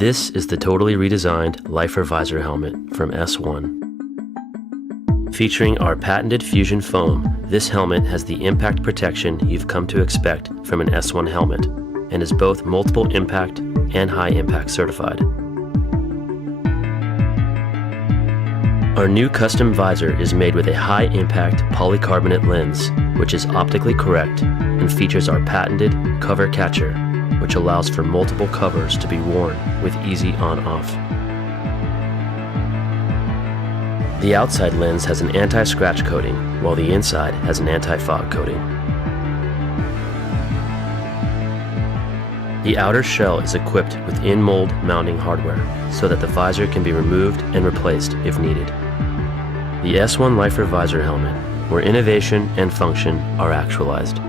This is the totally redesigned Lifer visor helmet from S1. Featuring our patented fusion foam, this helmet has the impact protection you've come to expect from an S1 helmet and is both multiple impact and high impact certified. Our new custom visor is made with a high impact polycarbonate lens, which is optically correct and features our patented cover catcher, which allows for multiple covers to be worn with easy on-off. The outside lens has an anti-scratch coating, while the inside has an anti-fog coating. The outer shell is equipped with in-mold mounting hardware so that the visor can be removed and replaced if needed. The S1 Lifer visor helmet, where innovation and function are actualized.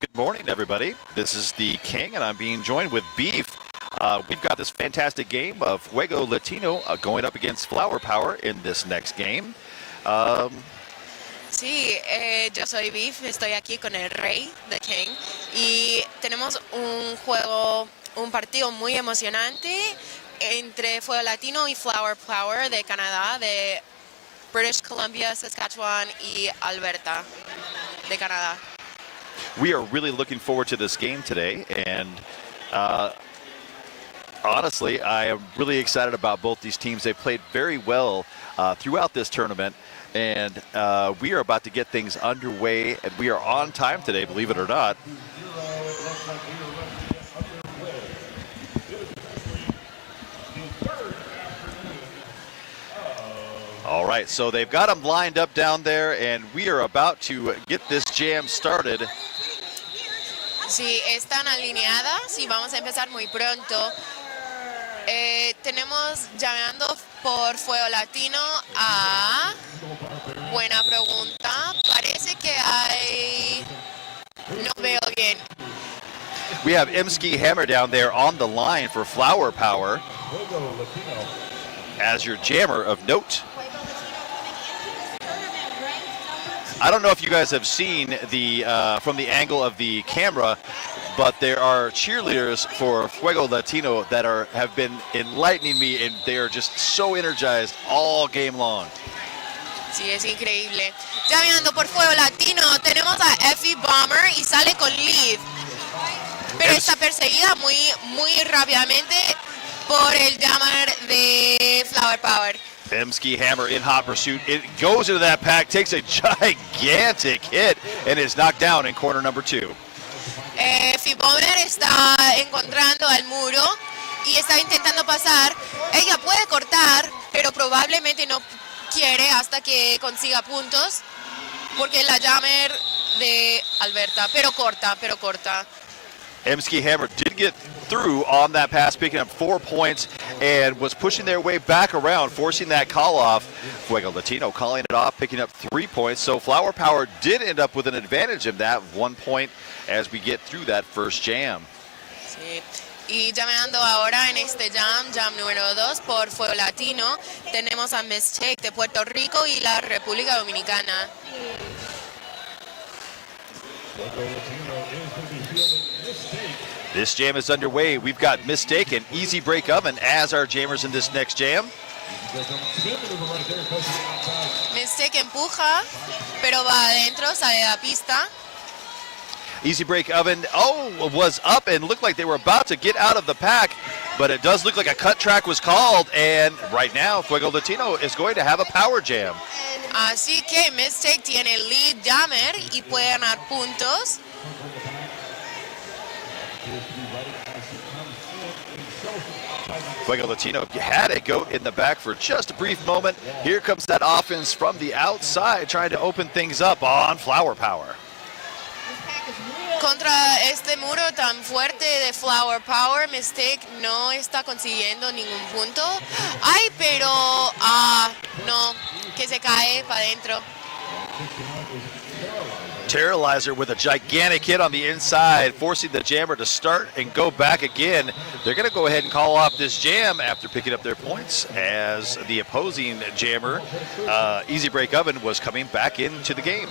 Good morning, everybody. This is the King, and I'm being joined with Beef. We've got this fantastic game of Fuego Latino going up against Flower Power in this next game. Sí, yo soy Beef, estoy aquí con el Rey, The King, y tenemos un partido muy emocionante entre Fuego Latino y Flower Power de Canadá, de British Columbia, Saskatchewan y Alberta de Canadá. We are really looking forward to this game today, and honestly, I am really excited about both these teams. They played very well throughout this tournament, and we are about to get things underway, and we are on time today, believe it or not. All right, so they've got them lined up down there, and we are about to get this jam started. Sí, están alineadas y vamos a empezar muy pronto. Tenemos llamando por Fuego Latino a... Buena pregunta. Parece que hay... No veo bien. We have Emski Hammer down there on the line for Flower Power as your jammer of note. I don't know if you guys have seen the from the angle of the camera, but there are cheerleaders for Fuego Latino that have been enlightening me, and they are just so energized all game long. Sí, es increíble. Ya mirando por Fuego Latino, tenemos a Effie Bomber y sale con lead. Pero está perseguida muy rápidamente por el jammer de Flower Power. Emski Hammer in hot pursuit. It goes into that pack, takes a gigantic hit, and is knocked down in corner number 2. Fibomer está encontrando al muro y está intentando pasar. Ella puede cortar, pero probablemente no quiere hasta que consiga puntos, porque es la jammer de Alberta, pero corta. Emski Hammer did get through on that pass, picking up 4 points, and was pushing their way back around, forcing that call off. Fuego Latino calling it off, picking up 3 points. So Flower Power did end up with an advantage of that 1 point as we get through that first jam. Sí. Y llamando ahora en este jam número 2 por Fuego Latino, tenemos a Mistake de Puerto Rico y la República Dominicana. This jam is underway. We've got Mistake and Easy Break Oven as our jammers in this next jam. Mistake empuja, pero va adentro, sale de la pista. Easy Break Oven, was up and looked like they were about to get out of the pack, but it does look like a cut track was called, and right now Fuego Latino is going to have a power jam. Así que Mistake tiene lead jammer y puede ganar puntos. Fuego Latino had it go in the back for just a brief moment. Here comes that offense from the outside, trying to open things up on Flower Power. Contra este muro tan fuerte de Flower Power, Mistake no está consiguiendo ningún punto. Ay, pero no, que se cae para adentro. Terrorizer with a gigantic hit on the inside, forcing the jammer to start and go back again. They're going to go ahead and call off this jam after picking up their points, as the opposing jammer, Easy Break Oven, was coming back into the game.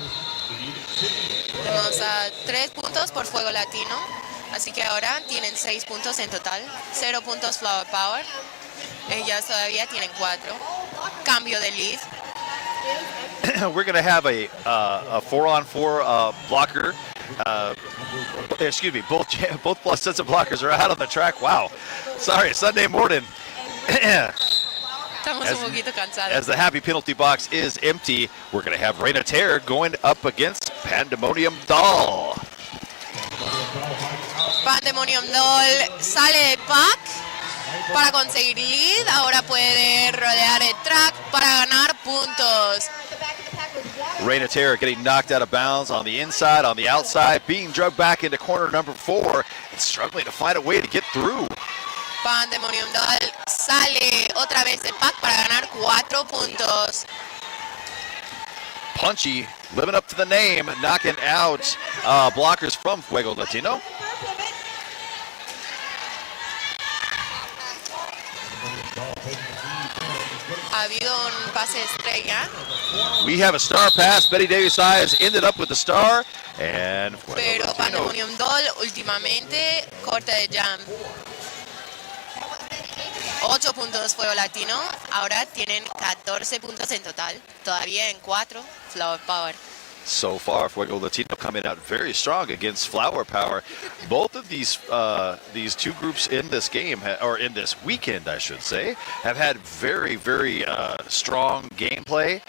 Tenemos 3 puntos por Fuego Latino, así que ahora tienen 6 puntos en total, 0 puntos Flower Power. Ellas todavía tienen 4. Cambio de lead. We're going to have a 4-on-4 blocker. Excuse me, both sets of blockers are out on the track. Wow. Sorry, Sunday morning. Estamos un poquito cansados. As the happy penalty box is empty, we're going to have Reina Terror going up against Pandemonium Doll. Pandemonium Doll sale del pack para conseguir lead. Ahora puede rodear el track para ganar puntos. Reina Terror getting knocked out of bounds on the inside, on the outside, being drugged back into corner number 4, and struggling to find a way to get through. Pandemonium Doll sale otra vez del pack para ganar 4 puntos. Punchy living up to the name, knocking out blockers from Fuego Latino. Ha habido un pase estrella, We have a star pass. Betty Davis Eyes ended up with the star. And Fuego pero Latino. Pandemonium Doll últimamente corta de jam. 8 puntos Fuego Latino, ahora tienen 14 puntos en total, todavía en 4 Flower Power. So far, Fuego Latino coming out very strong against Flower Power. Both of these two groups in this game, or in this weekend, I should say, have had very, very strong gameplay.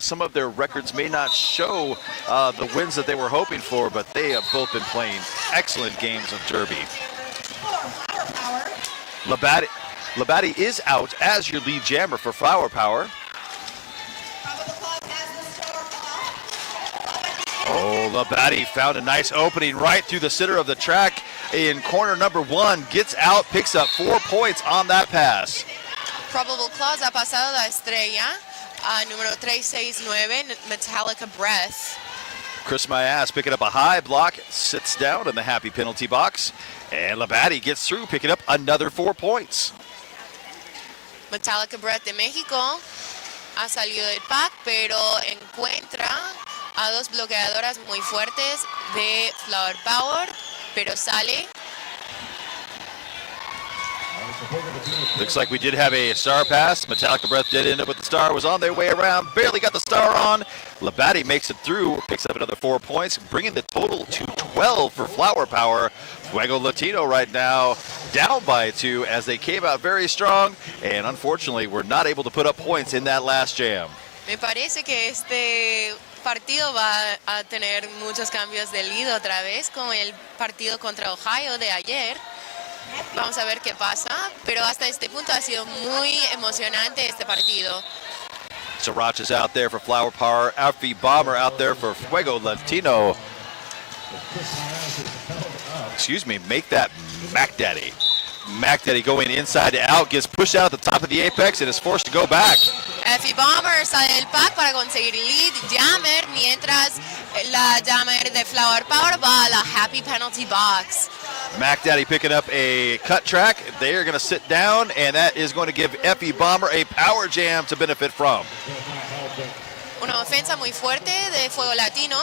Some of their records may not show the wins that they were hoping for, but they have both been playing excellent games of Derby. Labadie is out as your lead jammer for Flower Power. Oh, Labadie found a nice opening right through the center of the track in corner number 1. Gets out, picks up 4 points on that pass. Probable Clause ha pasado la estrella a número 369, Metallica Breath. Chris Mayas picking up a high block, sits down in the happy penalty box. And Labadie gets through, picking up another 4 points. Metallica Breath de México ha salido del pack, pero encuentra a dos bloqueadoras muy fuertes de Flower Power, pero sale. Looks like we did have a star pass. Metallica Breath did end up with the star, was on their way around, barely got the star on. Labadie makes it through, picks up another 4 points, bringing the total to 12 for Flower Power. Fuego Latino right now down by 2 as they came out very strong, and unfortunately were not able to put up points in that last jam. Me parece que este partido va a tener muchos cambios de lead otra vez, como el partido contra Ohio de ayer. Vamos a ver qué pasa, pero hasta este punto ha sido muy emocionante este partido. Sriracha's out there for Flower Power, Alfie Bomber out there for Fuego Latino. Excuse me, make that Mac Daddy. Mac Daddy going inside to out, gets pushed out at the top of the apex and is forced to go back. Effie Bomber sale del pack para conseguir lead jammer, mientras la jammer de Flower Power va a la happy penalty box. Mac Daddy picking up a cut track. They are going to sit down, and that is going to give Effie Bomber a power jam to benefit from. Una ofensa muy fuerte de Fuego Latino.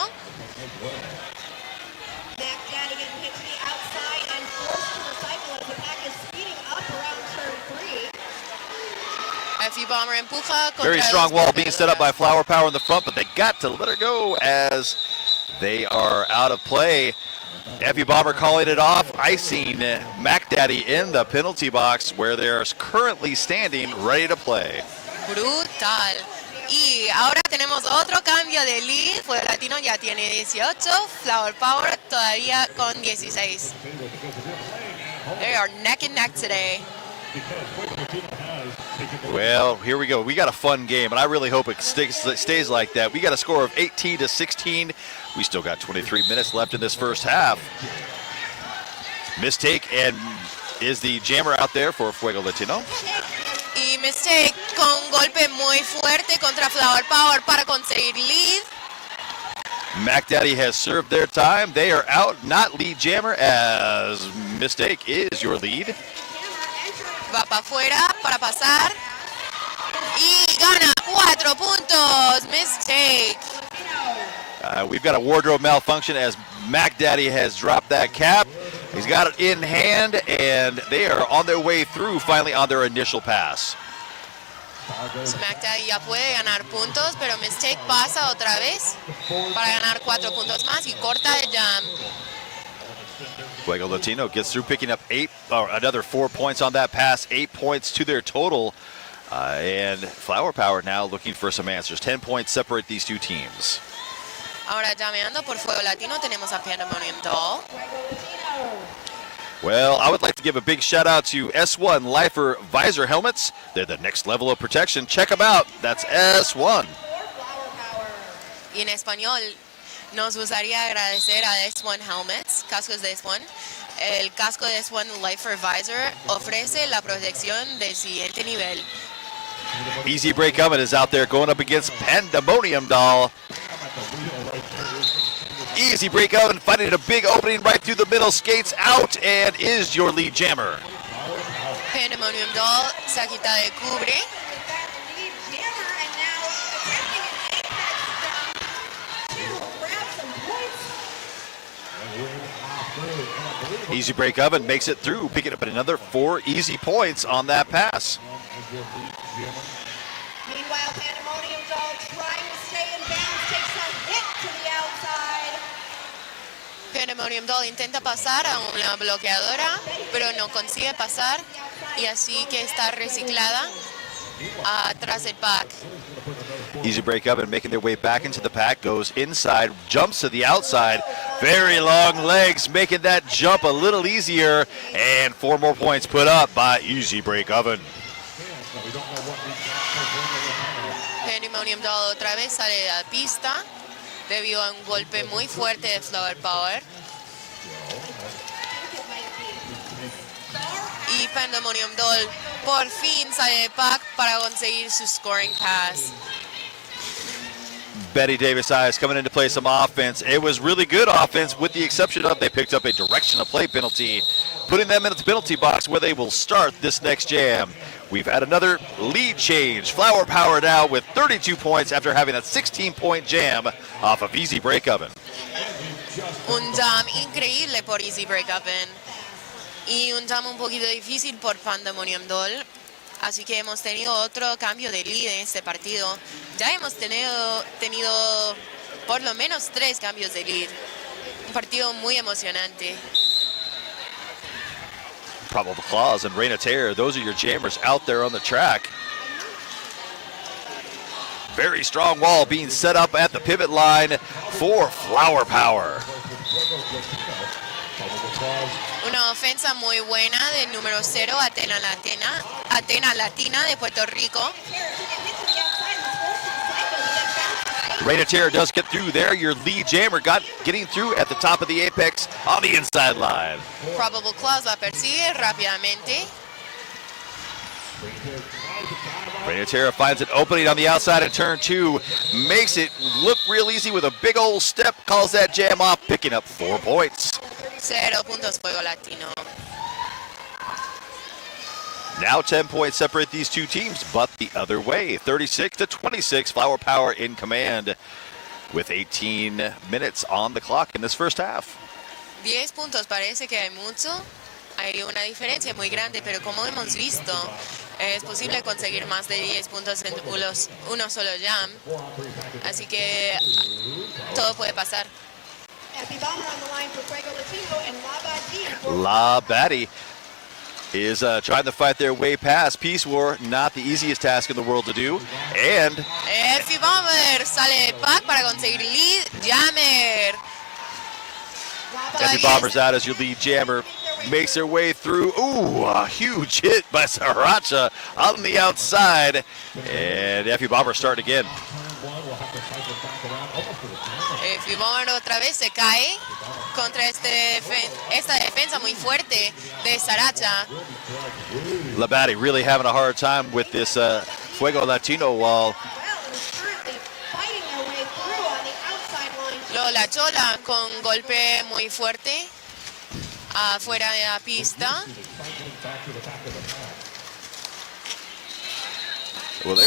Effie Bomber empuja contra Very strong los wall being set up by bloqueadores. Flower Power in the front, but they got to let her go as they are out of play. Effie Bomber calling it off, icing Mac Daddy in the penalty box where they're currently standing ready to play. Brutal. Y ahora tenemos otro cambio de lead. Fuego Latino ya tiene 18, Flower Power todavía con 16. They are neck and neck today. Well, here we go. We got a fun game, and I really hope it stays like that. We got a score of 18-16. We still got 23 minutes left in this first half. Mistake and is the jammer out there for Fuego Latino. Y Mistake con un golpe muy fuerte contra Flower Power para conseguir lead. Mac Daddy has served their time. They are out, not lead jammer, as Mistake is your lead. Va para afuera para pasar. Y gana 4 puntos. Mistake. We've got a wardrobe malfunction as Mac Daddy has dropped that cap. He's got it in hand, and they are on their way through finally on their initial pass. SmackDaddy ya puede ganar puntos, pero Mistake pasa otra vez para ganar 4 puntos más y corta el jam. Fuego Latino gets through, picking up another 4 points on that pass, 8 points to their total. And Flower Power now looking for some answers. 10 points separate these two teams. Ahora llameando por Fuego Latino tenemos a Pandemonium Doll. Well, I would like to give a big shout out to S1 Lifer visor helmets. They're the next level of protection. Check them out. That's S1. Y en español, nos gustaría agradecer a S1 Helmets, cascos de S1. El casco de S1 Lifer Visor ofrece la protección del siguiente nivel. Easy Break Oven is out there going up against Pandemonium Doll. Easy break oven, finding a big opening right through the middle, skates out, and is your lead jammer. Pandemonium Doll se quita de cubre. Easy break oven makes it through, picking up another 4 easy points on that pass. Meanwhile, Pandemonium Doll trying to stay in bounds, takes a hit to the outside. Pandemonium Doll intenta pasar a una bloqueadora, pero no consigue pasar y así que está reciclada atrás del pack. Easy break up and making their way back into the pack, goes inside, jumps to the outside. Very long legs, making that jump a little easier, and 4 more points put up by Easy break oven. Pandemonium Doll otra vez sale de la pista debido a un golpe muy fuerte de Flower Power. Y Pandemonium Doll por fin sale de pack para conseguir su scoring pass. Betty Davis Eyes coming in to play some offense. It was really good offense with the exception of they picked up a direction of play penalty, putting them in the penalty box where they will start this next jam. We've had another lead change. Flower Power now with 32 points after having a 16-point jam off of Easy Break Oven. Un jam increíble por Easy Break Oven y un jam un poquito difícil por Pandemonium Doll. Así que hemos tenido otro cambio de lead en este partido. Ya hemos tenido por lo menos 3 cambios de lead. Un partido muy emocionante. Probable Claws and Reina Terror, those are your jammers out there on the track. Very strong wall being set up at the pivot line for Flower Power. Una ofensa muy buena del número 0, Atena Latina de Puerto Rico. Reina Terror does get through there. Your lead jammer getting through at the top of the apex on the inside line. Probable Claws la persigue rápidamente. Reina Terror finds an opening on the outside of turn 2. Makes it look real easy with a big old step. Calls that jam off, picking up 4 points. 0 puntos Fuego Latino. Now 10 points separate these two teams, but the other way. 36-26, Flower Power in command with 18 minutes on the clock in this first half. 10 puntos parece que hay mucho. Hay una diferencia muy grande, pero como hemos visto, es posible conseguir más de 10 puntos en uno solo jam. Así que todo puede pasar. La Batty is trying to fight their way past Peace War, not the easiest task in the world to do. And Effie Bomber sale de pack para conseguir lead jammer. Effie Bomber's out as your lead jammer. Makes their way through. Ooh, a huge hit by Sriracha on the outside. And Effie Bomber starting again. Effie Bomber otra vez se cae contra esta defensa muy fuerte de Sriracha. La Batty really having a hard time with this Fuego Latino wall. La Chola con golpe muy fuerte afuera de la pista. Well,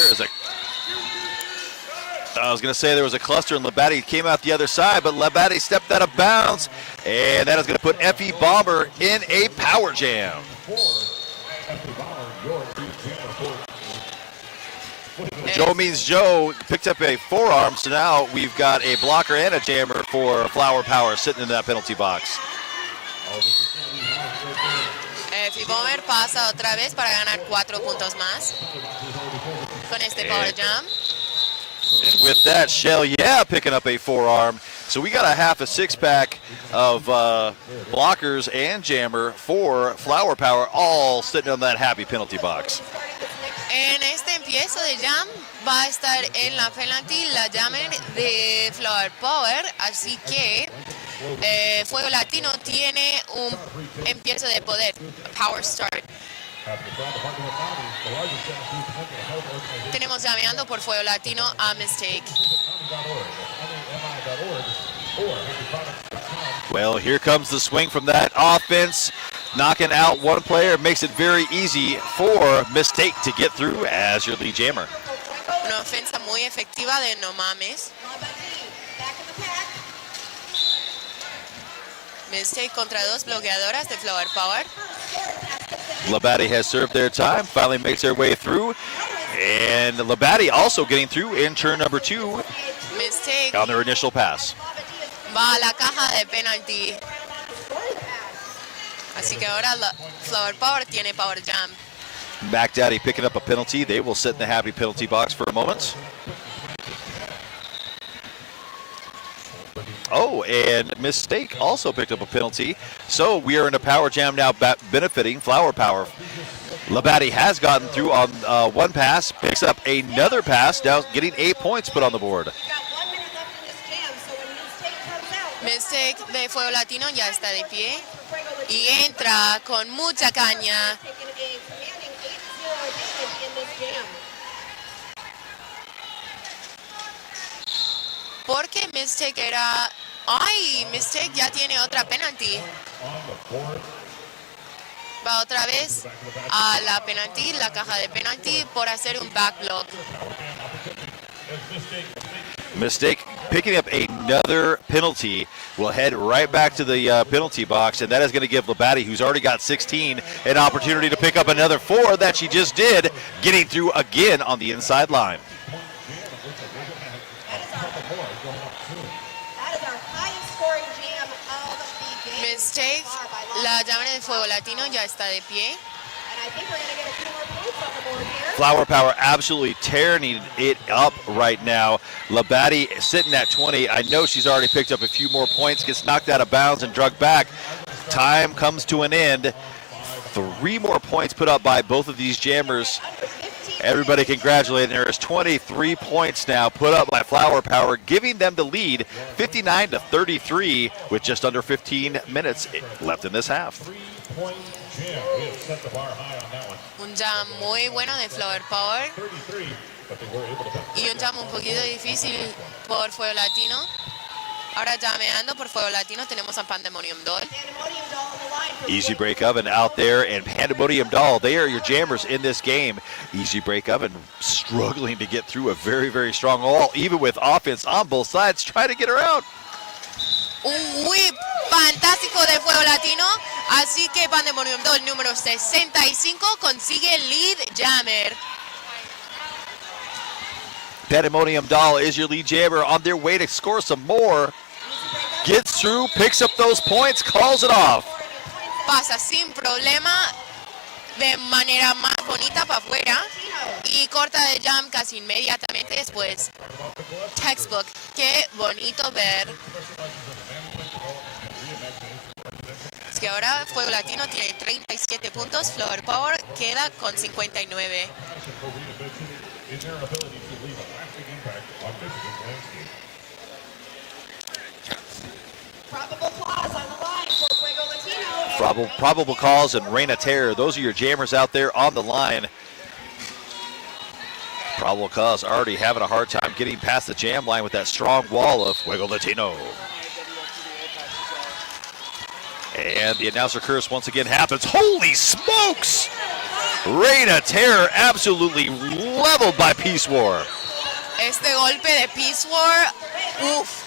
I was going to say there was a cluster and Labadie came out the other side, but Labadie stepped out of bounds, and that is going to put Effie Bomber in a power jam. Joe Means Joe picked up a forearm, so now we've got a blocker and a jammer for Flower Power sitting in that penalty box. Effie Bomber pasa otra vez para ganar 4 puntos más con este power jam. And with that, Shell, picking up a forearm. So we got a half a 6-pack of blockers and jammer for Flower Power, all sitting on that happy penalty box. En este empiezo de jam va a estar en la penalty la jammer de Flower Power, así que Fuego Latino tiene un empiezo de poder, power start. Tenemos llameando por Fuego Latino a mistake. Well, here comes the swing from that offense. Knocking out one player makes it very easy for Mistake to get through as your lead jammer. Una ofensa muy efectiva de No Mames. Back in the pack. Mistake contra dos bloqueadoras de Flower Power. Labadie has served their time, finally makes their way through. And Labadie also getting through in turn number 2 Mistake on their initial pass. va a la caja de penalty. Así que ahora Flower Power tiene Power Jam. Mac Daddy picking up a penalty. They will sit in the happy penalty box for a moment. Oh, and Mistake also picked up a penalty. So we are in a power jam now benefiting Flower Power. Labadie has gotten through on one pass, picks up another pass, now getting 8 points put on the board. Got 1 minute left in this jam, so when Mistake comes out, Mistake de Fuego Latino ya está de pie Fuego Latino y entra con mucha caña. taking a commanding 8-0 advantage in this jam. Porque Mistake era... ¡Ay! Mistake ya tiene otra penalty. Va otra vez a la penalty, la caja de penalty, por hacer un back block. Mistake picking up another penalty. Will head right back to the penalty box, and that is going to give Labadie, who's already got 16, an opportunity to pick up another 4 that she just did, getting through again on the inside line. That is our highest scoring jam of the game. Mistake, la llave de Fuego Latino ya está de pie. And I think we're going to get a few more points on the board here. Flower Power absolutely tearing it up right now. Labadie sitting at 20. I know she's already picked up a few more points, gets knocked out of bounds and drugged back. Time comes to an end. 3 more points put up by both of these jammers. Everybody congratulating her. There's 23 points now put up by Flower Power, giving them the lead 59-33 with just under 15 minutes left in this half. Un jam muy bueno de Flower Power y un jam un poquito difícil por Fuego Latino. Ahora llameando por Fuego Latino tenemos a Pandemonium Doll. Pandemonium Doll on the line for Easy Break Oven out there, and Pandemonium Doll, they are your jammers in this game. Easy Break Oven struggling to get through a very, very strong all, even with offense on both sides, trying to get her out. Un whip fantástico de Fuego Latino, así que Pandemonium Doll número 65 consigue lead jammer. Pandemonium Doll is your lead jammer on their way to score some more. Gets through, picks up those points, calls it off. Pasa sin problema, de manera más bonita para afuera y corta de jam casi inmediatamente después. Textbook, qué bonito ver. Es que ahora Fuego Latino tiene 37 puntos, Flower Power queda con 59. probable cause on the line for Fuego Latino. And Probable cause and Reign of Terror. Those are your jammers out there on the line. Probable cause already having a hard time getting past the jam line with that strong wall of Fuego Latino. And the announcer curse once again happens. Holy smokes! Reign of Terror absolutely leveled by Peace War. Este golpe de Peace War, uff,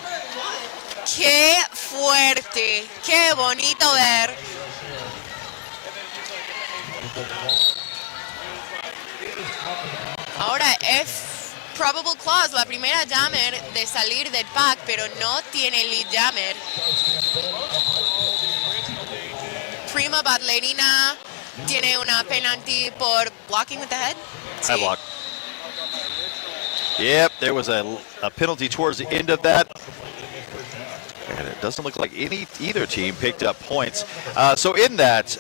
qué fuerte, qué bonito ver. Ahora es Probable Clause, la primera jammer de salir del pack, pero no tiene lead jammer. Prima Ballerina tiene una penalty por blocking with the head. High block. Yep, there was a penalty towards the end of that. And it doesn't look like either team picked up points. So in that,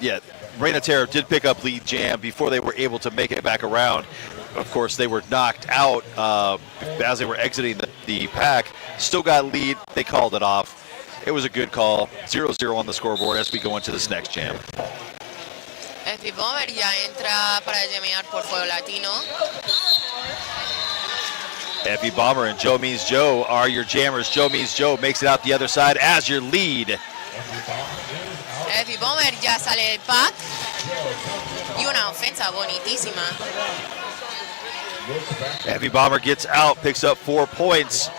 yeah, Reign of Terror did pick up lead jam before they were able to make it back around. Of course, they were knocked out as they were exiting the pack. Still got lead. They called it off. It was a good call. 0-0 on the scoreboard as we go into this next jam. FB Bomber ya entra para llamear por Fuego Latino. Effie Bomber and Joe Means Joe are your jammers. Joe Means Joe makes it out the other side as your lead. Effie Bomber ya sale del pack. Y una ofensa bonitísima. Effie Bomber gets out, picks up 4 points.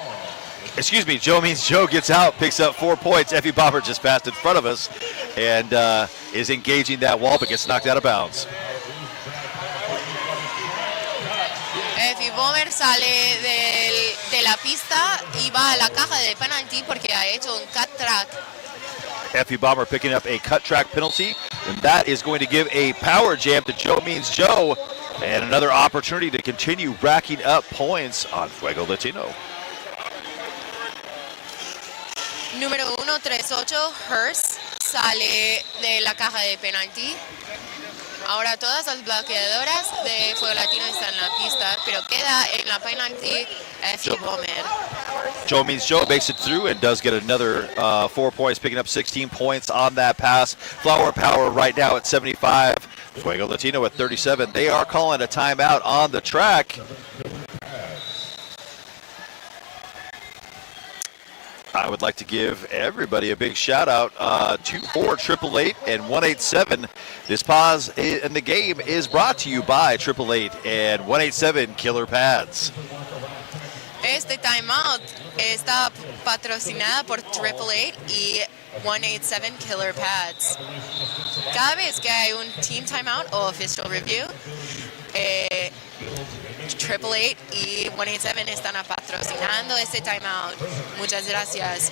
Excuse me, Joe Means Joe gets out, picks up 4 points. Effie Bomber just passed in front of us and is engaging that wall, but gets knocked out of bounds. Effie Bomber sale de la pista y va a la caja de penalty porque ha hecho un cut track. Effie Bomber picking up a cut track penalty, and that is going to give a power jam to Joe Means Joe, and another opportunity to continue racking up points on Fuego Latino. Número 138, Hearst, sale de la caja de penalty. Ahora todas las bloqueadoras de Fuego Latino están en la pista, pero queda en la penalty Effie Bomber. Joe Means Joe makes it through and does get another 4 points, picking up 16 points on that pass. Flower Power right now at 75. Fuego Latino at 37. They are calling a timeout on the track. I would like to give everybody a big shout out. 24888 and 187. This pause in the game is brought to you by 888 and 187 Killer Pads. Este timeout está patrocinada por 888 y 187 Killer Pads. Cada vez que hay un team timeout o official review, 888 y 187 están patrocinando este timeout. Muchas gracias.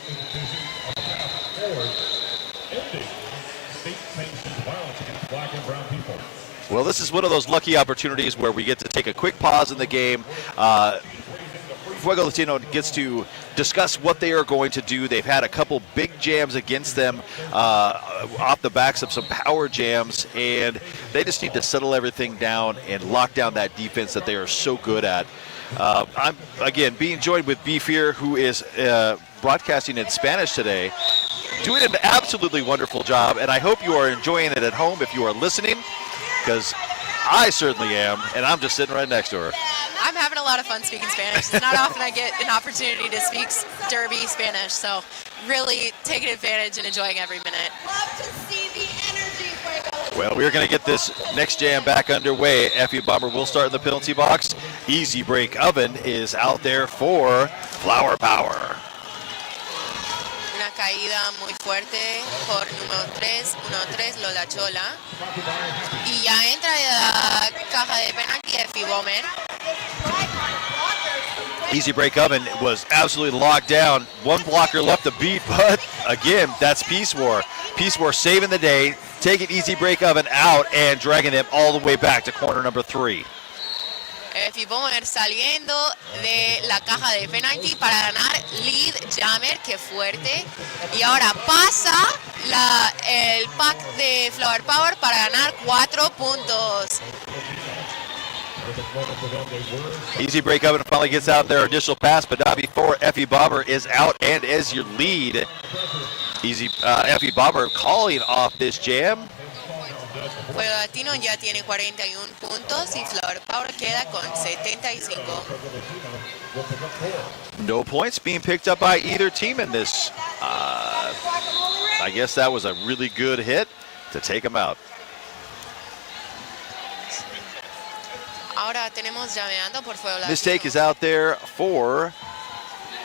Well, this is one of those lucky opportunities where we get to take a quick pause in the game. Fuego Latino gets to discuss what they are going to do. They've had a couple big jams against them off the backs of some power jams, and they just need to settle everything down and lock down that defense that they are so good at. I'm, again, being joined with Beefier, who is broadcasting in Spanish today, doing an absolutely wonderful job, and I hope you are enjoying it at home if you are listening, because I certainly am, and I'm just sitting right next to her. I'm having a lot of fun speaking Spanish. It's not often I get an opportunity to speak Derby Spanish, so really taking advantage and enjoying every minute. Love to see the energy, Fuego. Well, we're going to get this next jam back underway. Effie Bomber will start in the penalty box. Easy Break Oven is out there for Flower Power. Una caída muy fuerte por número 313 Lola Chola. Y ya entra la caja de penalti Effie Bomber. Easy Break Oven was absolutely locked down. One blocker left to beat, but again, that's Peace War. Peace War saving the day, taking Easy Break Oven out and dragging them all the way back to corner number 3. Effie Bomber saliendo de la caja de penalti para ganar lead jammer, que fuerte. Y ahora pasa el pack de Flower Power para ganar 4 puntos. Easy Break Oven finally gets out their initial pass, but not before Effie Bomber is out and as your lead. Effie Bomber calling off this jam. Fuego Latino ya tiene 41 puntos y Flower Power queda con 75. No points being picked up by either team in this. I guess that was a really good hit to take them out. Ahora tenemos llameando por Fuego Latino. Mistake is out there for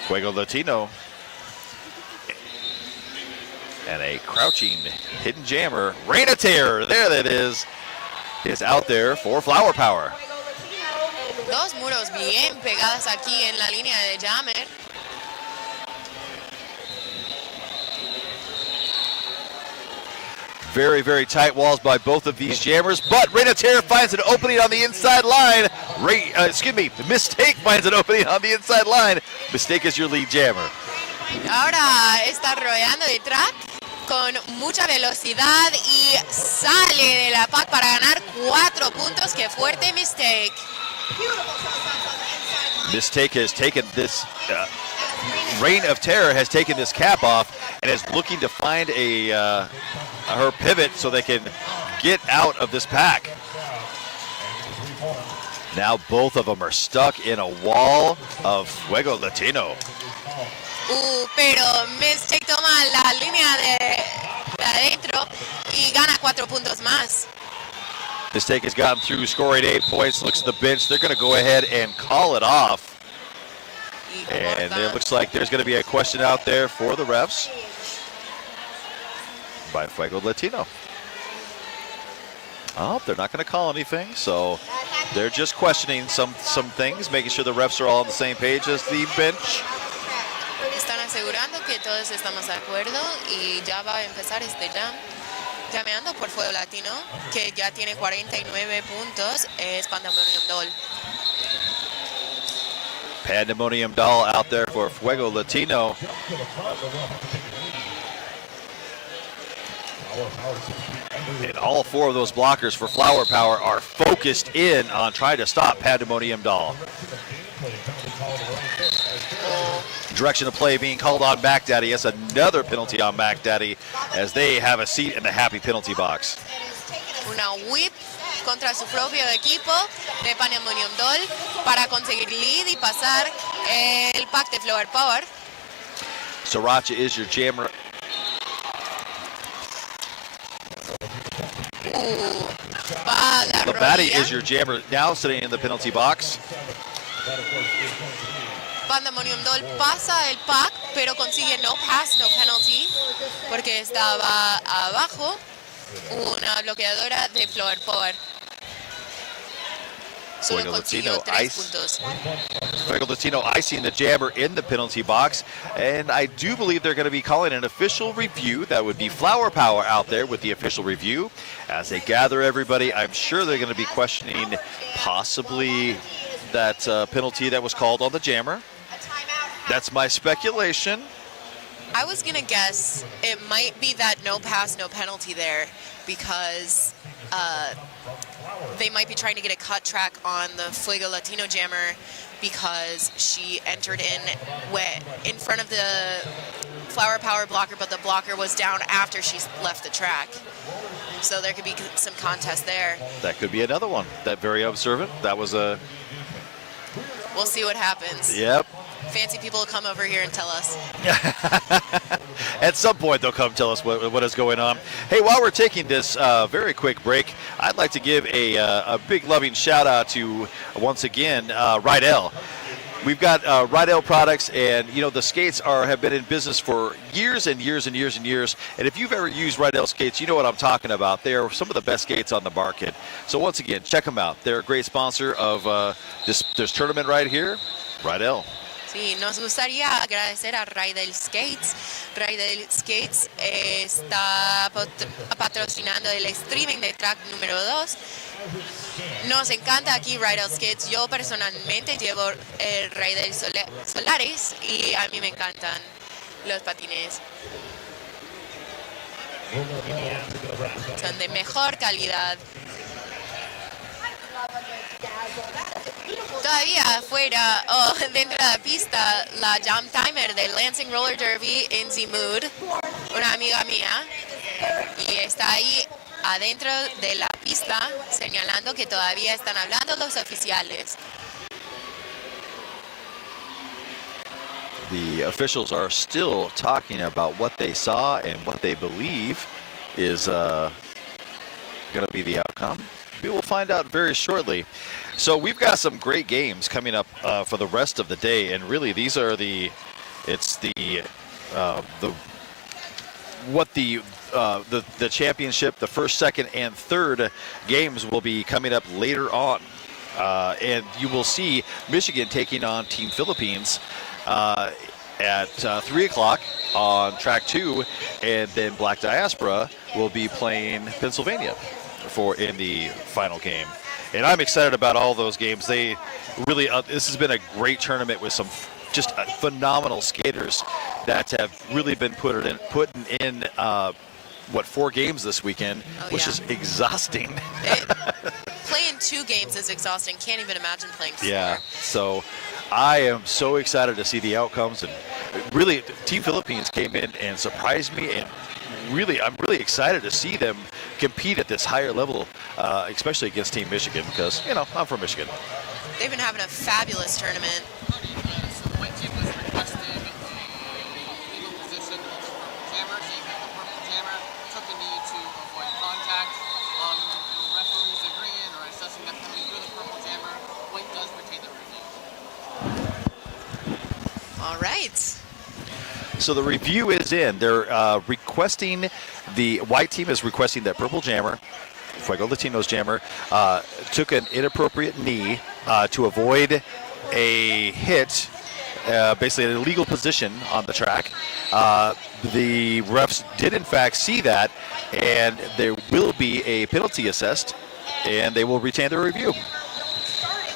Fuego Latino. And a crouching hidden jammer, Reign of Terror, there that is out there for Flower Power. Dos muros bien pegadas aquí en la línea de jammer. Very, very tight walls by both of these jammers, but Reign of Terror finds an opening on the inside line. Mistake finds an opening on the inside line. Mistake is your lead jammer. Ahora está rodeando de track con mucha velocidad y sale de la pack para ganar 4 puntos. ¡Qué fuerte Mistake! Mistake has taken this, Reign of Terror has taken this cap off and is looking to find her pivot so they can get out of this pack. Now both of them are stuck in a wall of Fuego Latino. Pero Mistake toma la línea de adentro y gana 4 puntos más. Mistake has gotten through, scoring 8 points, looks at the bench. They're going to go ahead and call it off. And it looks like there's going to be a question out there for the refs by Fuego Latino. Oh, they're not going to call anything, so they're just questioning some things, making sure the refs are all on the same page as the bench. Están asegurando que todos estamos de acuerdo y ya va a empezar este jam. Llameando por Fuego Latino, que ya tiene 49 puntos, es Pandemonium Doll. Pandemonium Doll out there for Fuego Latino. And all 4 of those blockers for Flower Power are focused in on trying to stop Pandemonium Doll. Direction of play being called on Mac Daddy. Yes, another penalty on Mac Daddy as they have a seat in the happy penalty box. Una whip contra su propio equipo de Pandemonium Doll para conseguir lead y pasar el pack de Flower Power. Sriracha is your jammer. Batty is your jammer now sitting in the penalty box. Pandemonium Doll pasa el pack, pero consigue no pass, no penalty, porque estaba abajo una bloqueadora de Flower Power. Solo Fuego consiguió Latino 3 puntos. Fuego Latino icing the jammer in the penalty box, and I do believe they're going to be calling an official review. That would be Flower Power out there with the official review. As they gather everybody, I'm sure they're going to be questioning possibly that penalty that was called on the jammer. That's my speculation. I was gonna guess it might be that no pass, no penalty there, because they might be trying to get a cut track on the Fuego Latino jammer because she entered in front of the Flower Power blocker, but the blocker was down after she left the track. So there could be some contest there. That could be another one. That very observant. That was a... We'll see what happens. Yep. Fancy people will come over here and tell us. At some point, they'll come tell us what is going on. Hey, while we're taking this very quick break, I'd like to give a big loving shout out to, once again, Rydell. We've got Rydell products, and you know the skates have been in business for years and years and years and years. And if you've ever used Rydell skates, you know what I'm talking about. They are some of the best skates on the market. So once again, check them out. They're a great sponsor of this tournament right here, Rydell. Sí, nos gustaría agradecer a Rydell Skates. Rydell Skates está patrocinando el streaming de track número 2. Nos encanta aquí Rydell Skates. Yo personalmente llevo el Rydell Solaris y a mí me encantan los patines. Son de mejor calidad. Todavía afuera, dentro de la pista, la jam timer del Lansing Roller Derby in the Mood, una amiga mía, y está ahí adentro de la pista señalando que todavía están hablando los oficiales. The officials are still talking about what they saw and what they believe is going to be the outcome. We will find out very shortly. So we've got some great games coming up for the rest of the day, and really these are the championship, the first, second, and third games will be coming up later on, and you will see Michigan taking on Team Philippines at 3 o'clock on track 2, and then Black Diaspora will be playing Pennsylvania in the final game. And I'm excited about all those games. They really, this has been a great tournament with some just phenomenal skaters that have really been putting in 4 games this weekend, which is exhausting. Playing 2 games is exhausting. Can't even imagine playing 4. Yeah, so I am so excited to see the outcomes. And really, Team Philippines came in and surprised me, and really, I'm really excited to see them compete at this higher level, especially against Team Michigan, because, you know, I'm from Michigan. They've been having a fabulous tournament. So white team was requested a legal position on the purple jammer, saying that the purple jammer took a knee to avoid contact. Referees agreeing or assessing that penalty with the purple jammer. White does retain the review. All right. So the review is in. They're requesting, the white team is requesting that purple jammer, Fuego Latino's jammer, took an inappropriate knee to avoid a hit, basically an illegal position on the track. The refs did in fact see that, and there will be a penalty assessed, and they will retain the review.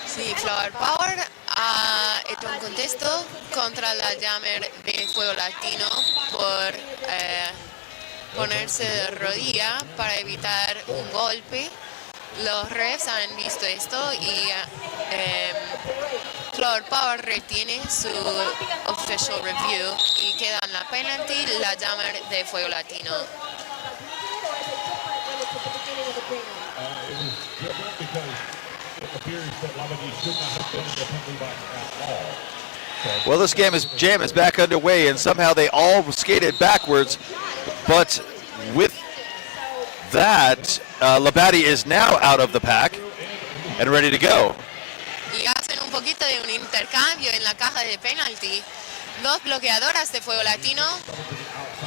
Sí, Flower Power ha hecho un contesto contra la jammer de Fuego Latino por ponerse de rodilla para evitar un golpe. Los refs han visto esto y Flower Power retiene su official review y queda en la penalty la jammer de Fuego Latino. Well, this jam is back underway, and somehow they all skated backwards. But with that, Labadie is now out of the pack and ready to go. Y hacen un poquito de un intercambio en la caja de penalty. Dos bloqueadoras de Fuego Latino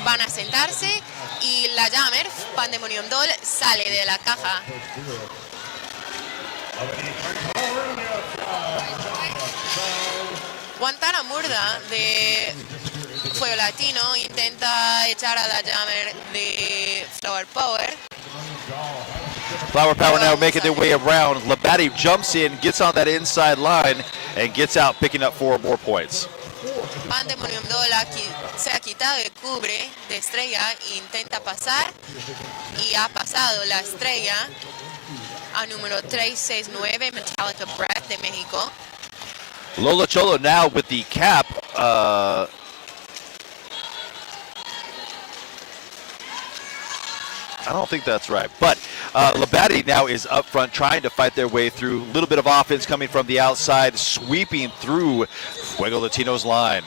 van a sentarse y la jammer, Pandemonium Doll, sale de la caja. Guantana Murda de Fuego Latino intenta echar a la jammer de Flower Power. Flower Power now making their way around. Labadie jumps in, gets on that inside line, and gets out, picking up 4 more points. Pandemonium Doll se ha quitado el cubre de estrella e intenta pasar. Y ha pasado la estrella a número 369, Metallica Breath de México. Lola Cholo now with the cap. I don't think that's right. But Labadie now is up front trying to fight their way through. A little bit of offense coming from the outside, sweeping through Fuego Latino's line.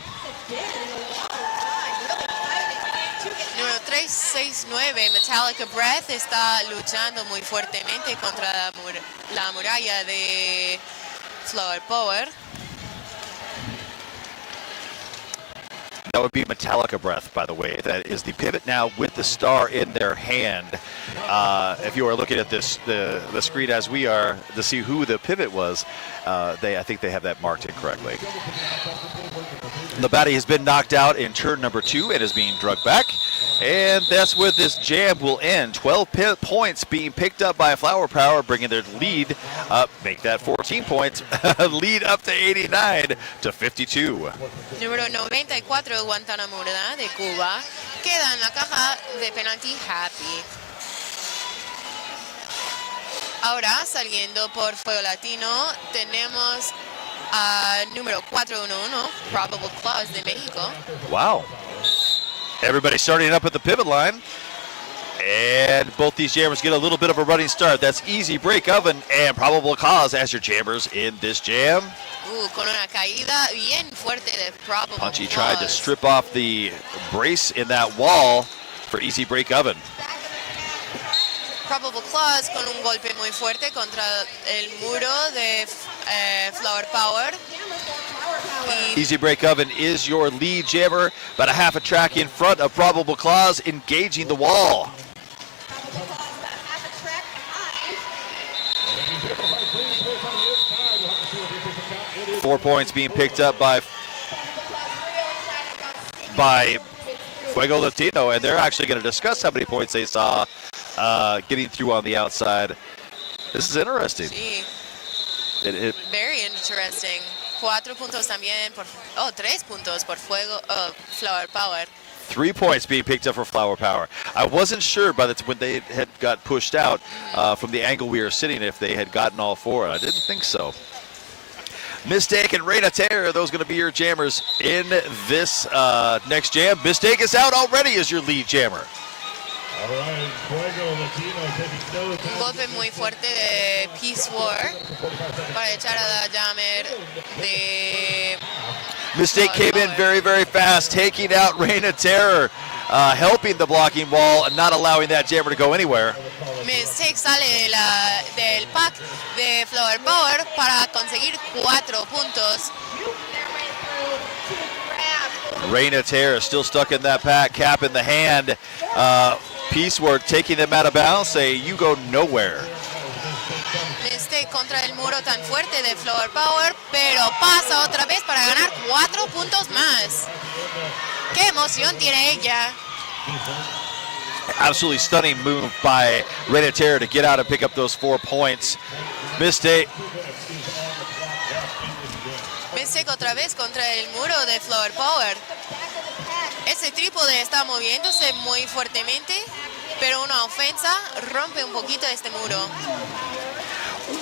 Número 369, Metallica Breath, está luchando muy fuertemente contra la muralla de Flower Power. That would be Metallica Breath, by the way. That is the pivot now with the star in their hand. If you are looking at this, the screen as we are, to see who the pivot was, I think they have that marked incorrectly. Labadie has been knocked out in turn number 2 and is being drugged back. And that's where this jam will end. 12 points being picked up by Flower Power, bringing their lead up, make that 14 points, lead up to 89 to 52. Número 94, Guantana Murda de Cuba, queda en la caja de penalty happy. Ahora, saliendo por Fuego Latino, tenemos a número 411, Probable Clause de México. Wow. Everybody starting up at the pivot line. And both these jammers get a little bit of a running start. That's Easy Break Oven and Probable Cause as your jammers in this jam. Con una caída bien fuerte de Probable Punchy Cause. tried to strip off the brace in that wall for Easy Break Oven. Probable Clause con un golpe muy fuerte contra el muro de Flower Power. Easy Break Oven is your lead jammer, about a half a track in front of Probable Clause, engaging the wall. 4 points being picked up by Fuego Latino, and they're actually going to discuss how many points they saw getting through on the outside. This is interesting. Sí. It Very interesting. 4 puntos también por 3 puntos por Fuego Flower Power. 3 points being picked up for Flower Power. I wasn't sure when they had got pushed out from the angle we were sitting if they had gotten all 4. I didn't think so. Mistake and Reina Terror, are those going to be your jammers in this next jam? Mistake is out already as your lead jammer. Un golpe muy fuerte de Peace War para echar a la Jammer de Mistake came in very, very fast, taking out Reina Terror, helping the blocking wall and not allowing that jammer to go anywhere. Mistake sale del pack de Flower Power para conseguir 4 puntos. Reina Terror still stuck in that pack, cap in the hand. Peace Word taking them out of bounds, say you go nowhere. Mistake contra el muro tan fuerte de Flower Power, pero pasa otra vez para ganar 4 puntos más. ¡Qué emoción tiene ella! Absolutely stunning move by Reina Terror to get out and pick up those 4 points. Mistake. Mistake otra vez contra el muro de Flower Power. Ese trípode está moviéndose muy fuertemente, pero una ofensa rompe un poquito este muro.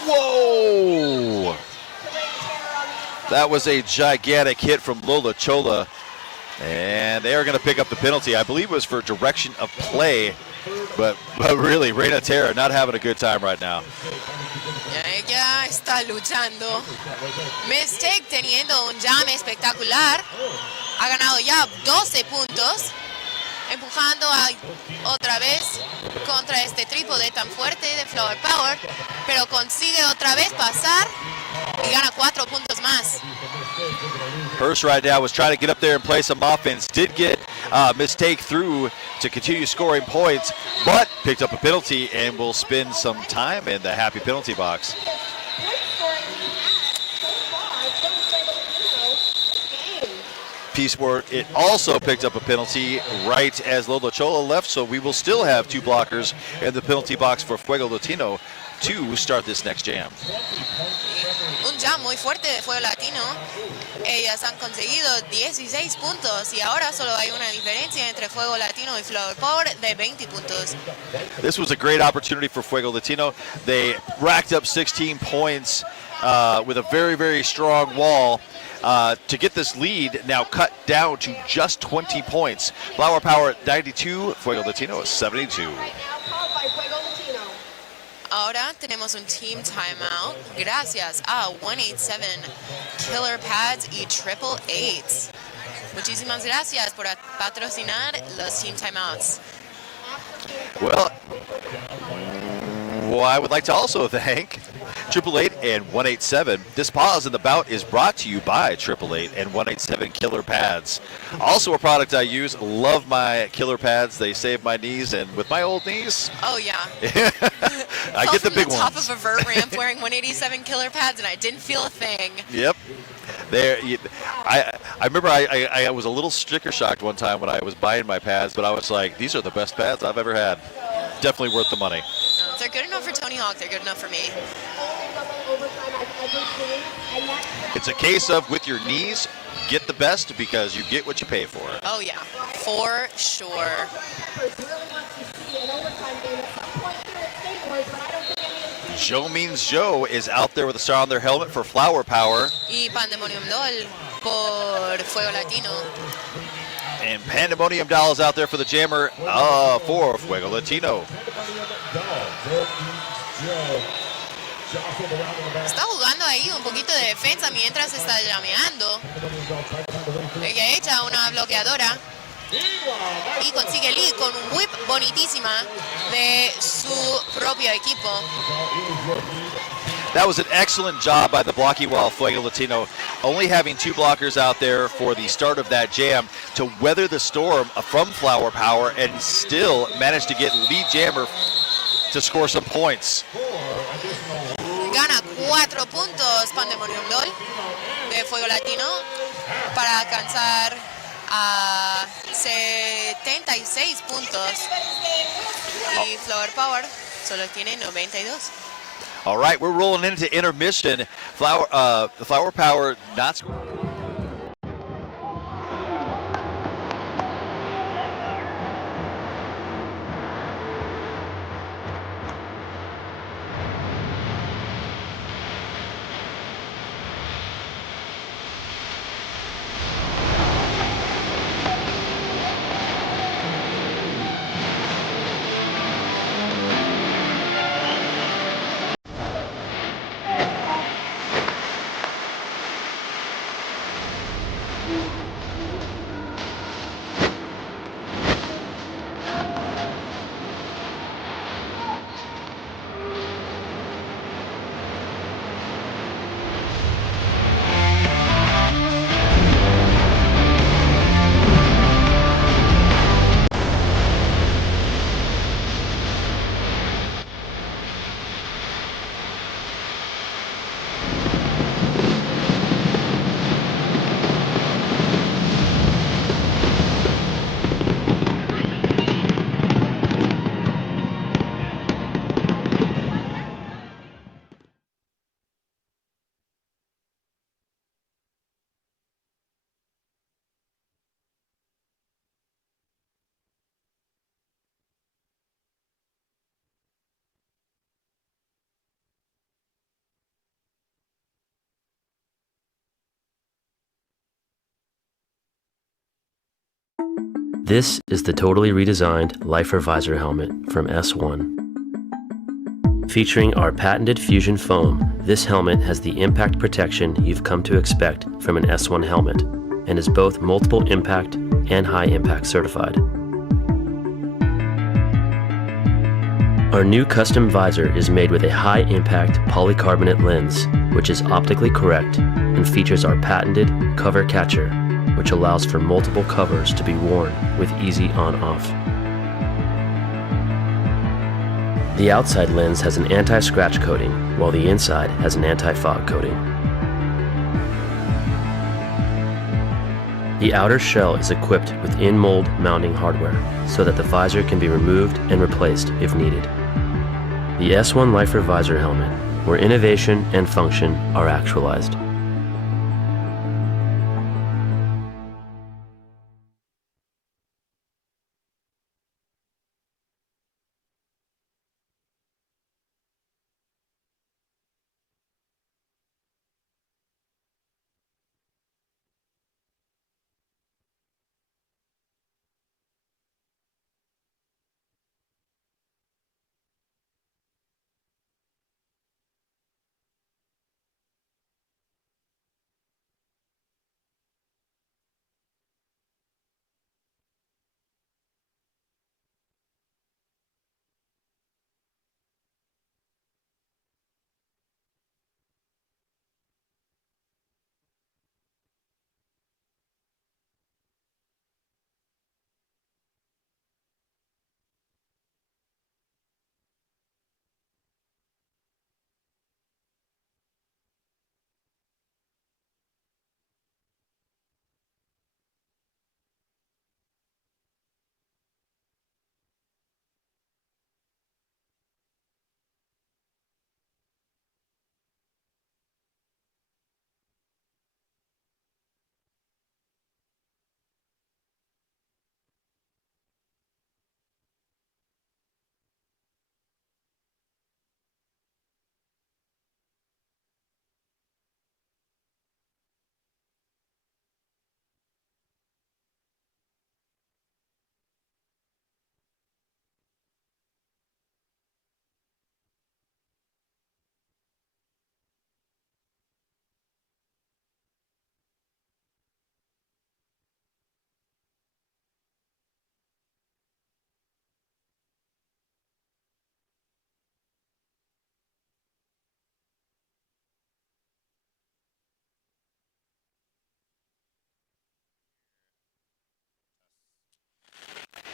Whoa! That was a gigantic hit from Lola Chola. And they are going to pick up the penalty. I believe it was for direction of play. But really, Reina Terra not having a good time right now. Ella está luchando. Mistake teniendo un jam espectacular. Ha ganado ya 12 puntos. Empujando otra vez contra este trípode tan fuerte de Flower Power. Pero consigue otra vez pasar y gana 4 puntos más. Hurst right now was trying to get up there and play some offense. Did get Mistake through to continue scoring points, but picked up a penalty and will spend some time in the happy penalty box. Peace Word, it also picked up a penalty right as Lola Chola left, so we will still have 2 blockers in the penalty box for Fuego Latino to start this next jam. Un jam muy fuerte de Fuego Latino. Ellas han conseguido 16 puntos y ahora solo hay una diferencia entre Fuego Latino y Flower Power de 20 puntos. This was a great opportunity for Fuego Latino. They racked up 16 points with a very, very strong wall. To get this lead now cut down to just 20 points. Flower Power at 92, Fuego Latino is 72. Ahora tenemos un team timeout gracias a 187 Killer Pads y 888. Muchísimas gracias por patrocinar los team timeouts. Well, I would like to also thank 888 and 187. This pause in the bout is brought to you by 888 and 187 Killer Pads. Also a product I use. Love my Killer Pads. They save my knees, and with my old knees, Oh yeah. I get the big top ones. of a vert ramp wearing 187 Killer Pads and I didn't feel a thing. Yep. There, I remember I was a little sticker shocked one time when I was buying my pads, but I was like, these are the best pads I've ever had. Definitely worth the money. No, if they're good enough for Tony Hawk, they're good enough for me. It's a case of with your knees, get the best because you get what you pay for. Oh yeah, for sure. Joe Means Joe is out there with a star on their helmet for Flower Power. Y Pandemonium Doll por Fuego Latino. And Pandemonium Doll is out there for the jammer for Fuego Latino. Está jugando ahí un poquito de defensa mientras está llameando. Ella echa una bloqueadora y consigue el lead con un whip bonitísima de su propio equipo. That was an excellent job by the blocking wall Fuego Latino, only having 2 blockers out there for the start of that jam to weather the storm from Flower Power and still manage to get lead jammer to score some points. Gana 4 puntos Pandemonium Doll de Fuego Latino para alcanzar a 76 puntos. Y Flower Power solo tiene 92. All right, we're rolling into intermission. Flower Power not scoring. This is the totally redesigned Lifer Visor helmet from S1. Featuring our patented fusion foam, this helmet has the impact protection you've come to expect from an S1 helmet and is both multiple impact and high impact certified. Our new custom visor is made with a high impact polycarbonate lens, which is optically correct and features our patented cover catcher, which allows for multiple covers to be worn with easy on-off. The outside lens has an anti-scratch coating, while the inside has an anti-fog coating. The outer shell is equipped with in-mold mounting hardware so that the visor can be removed and replaced if needed. The S1 Lifer Visor helmet, where innovation and function are actualized.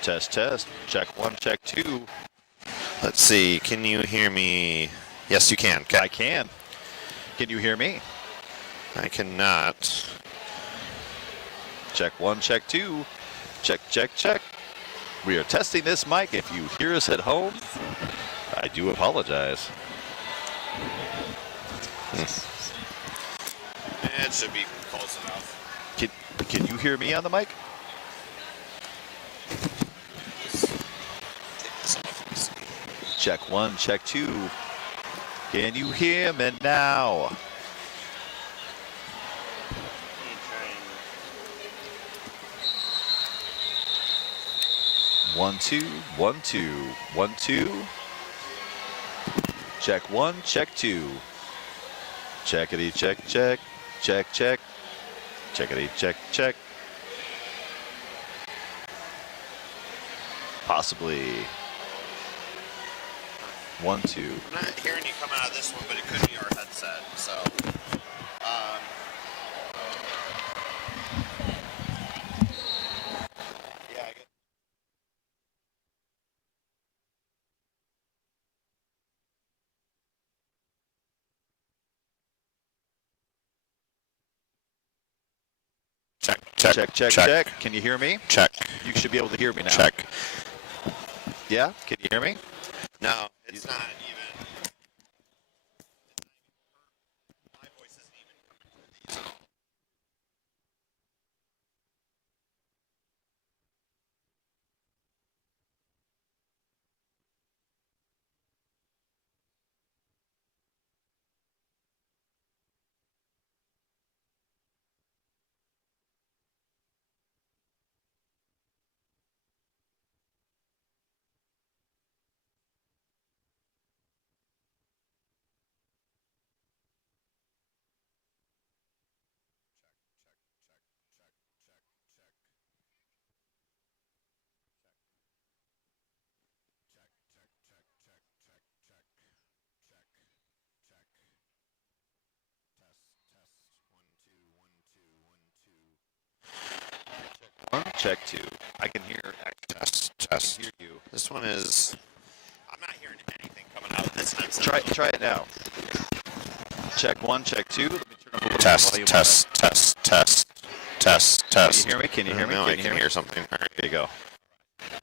Test, test. Check one, check two. Let's see, can you hear me? Yes, you can. Okay. I can. Can you hear me? I cannot. Check one, check two. Check, check, check. We are testing this mic. If you hear us at home, I do apologize. It should be close enough. Can you hear me on the mic? Check one, check two. Can you hear me now? One, two, one, two, one, two. Check one, check two. Checkity, check, check, check, check. Checkity, check, check. Possibly. One, two. I'm not hearing you come out of this one, but it could be our headset, so. Yeah, I get. Check, check, Check, check, check. Can you hear me? Check. You should be able to hear me now. Check. Yeah? Can you hear me? No, it's not even. My voice isn't even coming through these. check 2. I can hear. Test. I can hear you. This one is. I'm not hearing anything coming out of this headset. Try it now. Check 1, check 2. Let me turn up a little Test. volume. Test. Can you hear me? Can you hear me? No, Can I you can hear hear something. All right. There you go.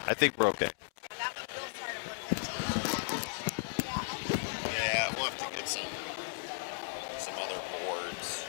I think we're okay. Yeah, we'll have to get some other boards.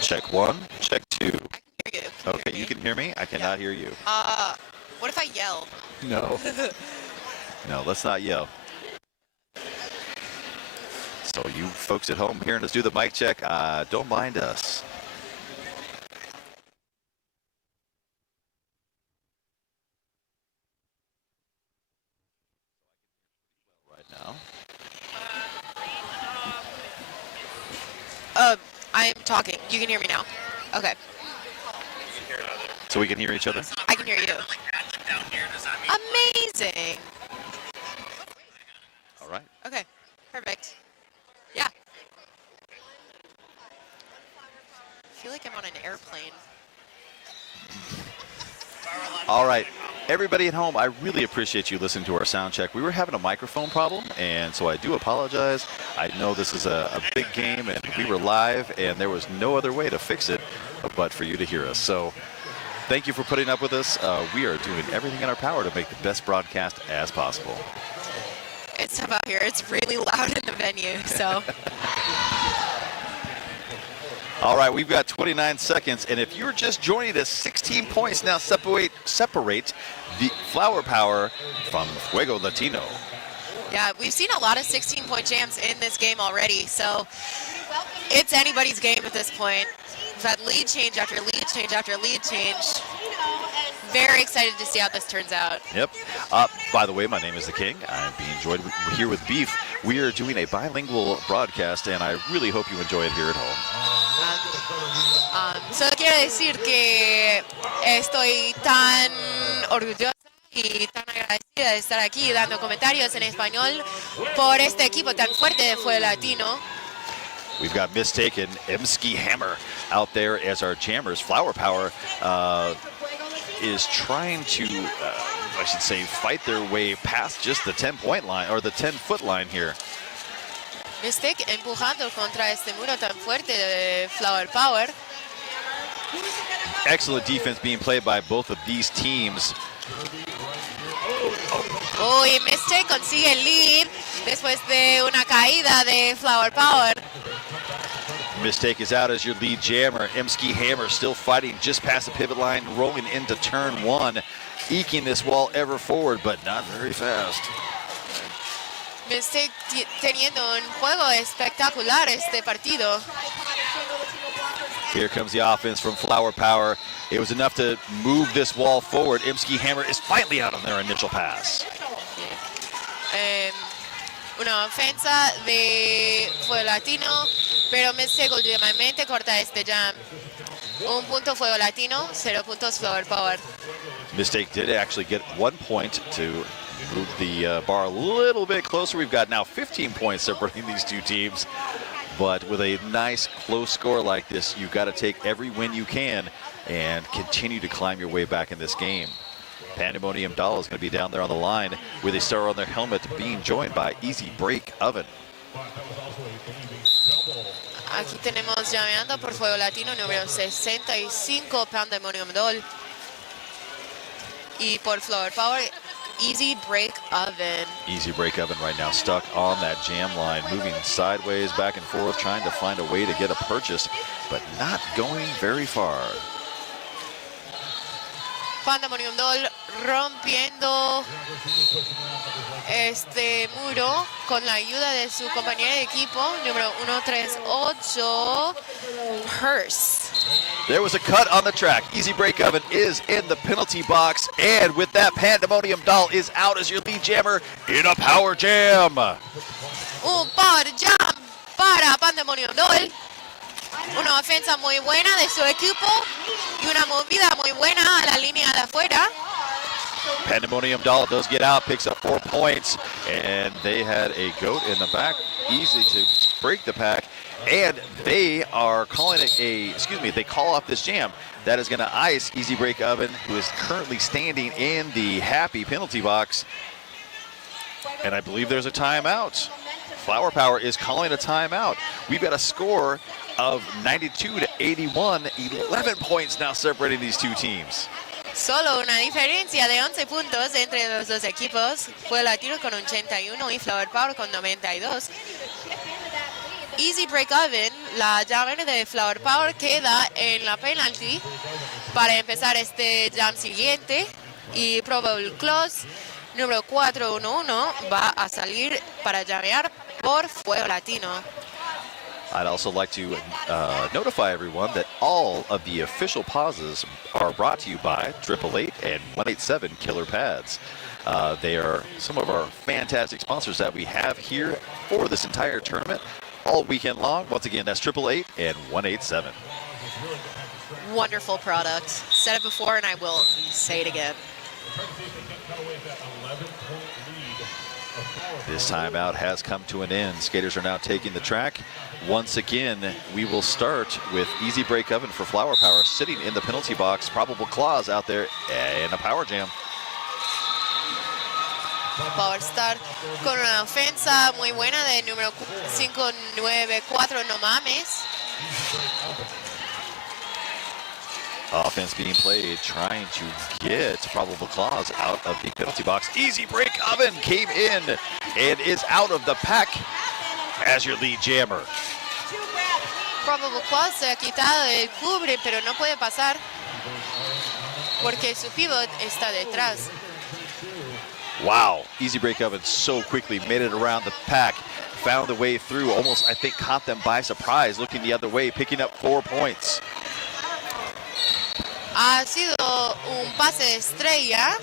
Check 1, check 2. Hear you. Okay, you can hear me? I cannot hear you. What if I yell? No. No, let's not yell. So you folks at home hearing us do the mic check, don't mind us. Right now. I'm talking. You can hear me now. Okay. So we can hear each other? I can hear you. Amazing. All right. Okay. Perfect. Yeah. I feel like I'm on an airplane. All right. Everybody at home, I really appreciate you listening to our sound check. We were having a microphone problem, and so I do apologize. I know this is a big game, and we were live, and there was no other way to fix it but for you to hear us. So thank you for putting up with us. We are doing everything in our power to make the best broadcast as possible. It's tough out here. It's really loud in the venue, so. All right, we've got 29 seconds, and if you're just joining us, 16 points now separate the Flower Power from Fuego Latino. Yeah, we've seen a lot of 16-point jams in this game already, so it's anybody's game at this point. We've had lead change after lead change after lead change. Very excited to see how this turns out. Yep. By the way, my name is The King. I'm being joined here with Beef. We are doing a bilingual broadcast, and I really hope you enjoy it here at home. Solo quiero decir que estoy tan orgullosa y tan agradecida de estar aquí dando comentarios en español por este equipo tan fuerte de Fuego Latino. We've got Mistake and Emski Hammer out there as our jammers. Flower Power is trying to, I should say, fight their way past just the 10-point line, or the 10-foot line here. Mistake empujando contra este muro tan fuerte de Flower Power. Excellent defense being played by both of these teams. Uy, Mistake consigue el lead después de una caída de Flower Power. Mistake is out as your lead jammer. Emski Hammer still fighting just past the pivot line, rolling into turn 1, eking this wall ever forward, but not very fast. Mistake teniendo un juego espectacular este partido. Here comes the offense from Flower Power. It was enough to move this wall forward. Emski Hammer is finally out on their initial pass. Una ofensa de Fuego Latino, pero Mistake últimamente corta este jam. Un punto Fuego Latino, 0 puntos Flower Power. Mistake did actually get 1 point to move the bar a little bit closer. We've got now 15 points separating these two teams. But with a nice close score like this, you've got to take every win you can and continue to climb your way back in this game. Pandemonium Doll is going to be down there on the line with a star on their helmet, being joined by Easy Break Oven. Aquí tenemos llameando por Fuego Latino número 65, Pandemonium Doll. Y por Flower Power, Easy Break Oven. Easy Break Oven right now stuck on that jam line, moving sideways, back and forth, trying to find a way to get a purchase, but not going very far. Pandemonium Doll rompiendo este muro con la ayuda de su compañera de equipo, número 138, Hearse. There was a cut on the track. Easy Break Oven is in the penalty box, and with that, Pandemonium Doll is out as your lead jammer in a power jam. Un power jam para Pandemonium Doll. Una ofensa muy buena de su equipo y una movida muy buena a la línea de afuera. Pandemonium Doll does get out, picks up 4 points, and they had a goat in the back, easy to break the pack, and they are calling it they call off this jam. That is going to ice Easy Break Oven, who is currently standing in the happy penalty box, and I believe there's a timeout. Flower Power is calling a timeout. We've got a score of 92 to 81, 11 points now separating these two teams. Solo una diferencia de 11 puntos entre los dos equipos. Fuego Latino con 81 y Flower Power con 92. Easy Break Oven, la jammer de Flower Power, queda en la penalty para empezar este jam siguiente. Y Probable Close número 411 va a salir para jamear por Fuego Latino. I'd also like to notify everyone that all of the official pauses are brought to you by 888 and 187 Killer Pads. They are some of our fantastic sponsors that we have here for this entire tournament all weekend long. Once again, that's 888 and 187. Wonderful product. Said it before and I will say it again. This timeout has come to an end. Skaters are now taking the track. Once again, we will start with Easy Break Oven for Flower Power sitting in the penalty box. Probable Claws out there in a power jam. Power Star con una ofensa muy buena de número 594, no mames. Offense being played, trying to get Probable Claws out of the penalty box. Easy Break Oven came in and is out of the pack as your lead jammer. Probable Clause se ha quitado del cubre, pero no puede pasar porque su pivot está detrás. Wow, Easy Break Oven so quickly made it around the pack, found a way through, almost I think caught them by surprise, looking the other way, picking up 4 points. Ha sido un pase de estrella.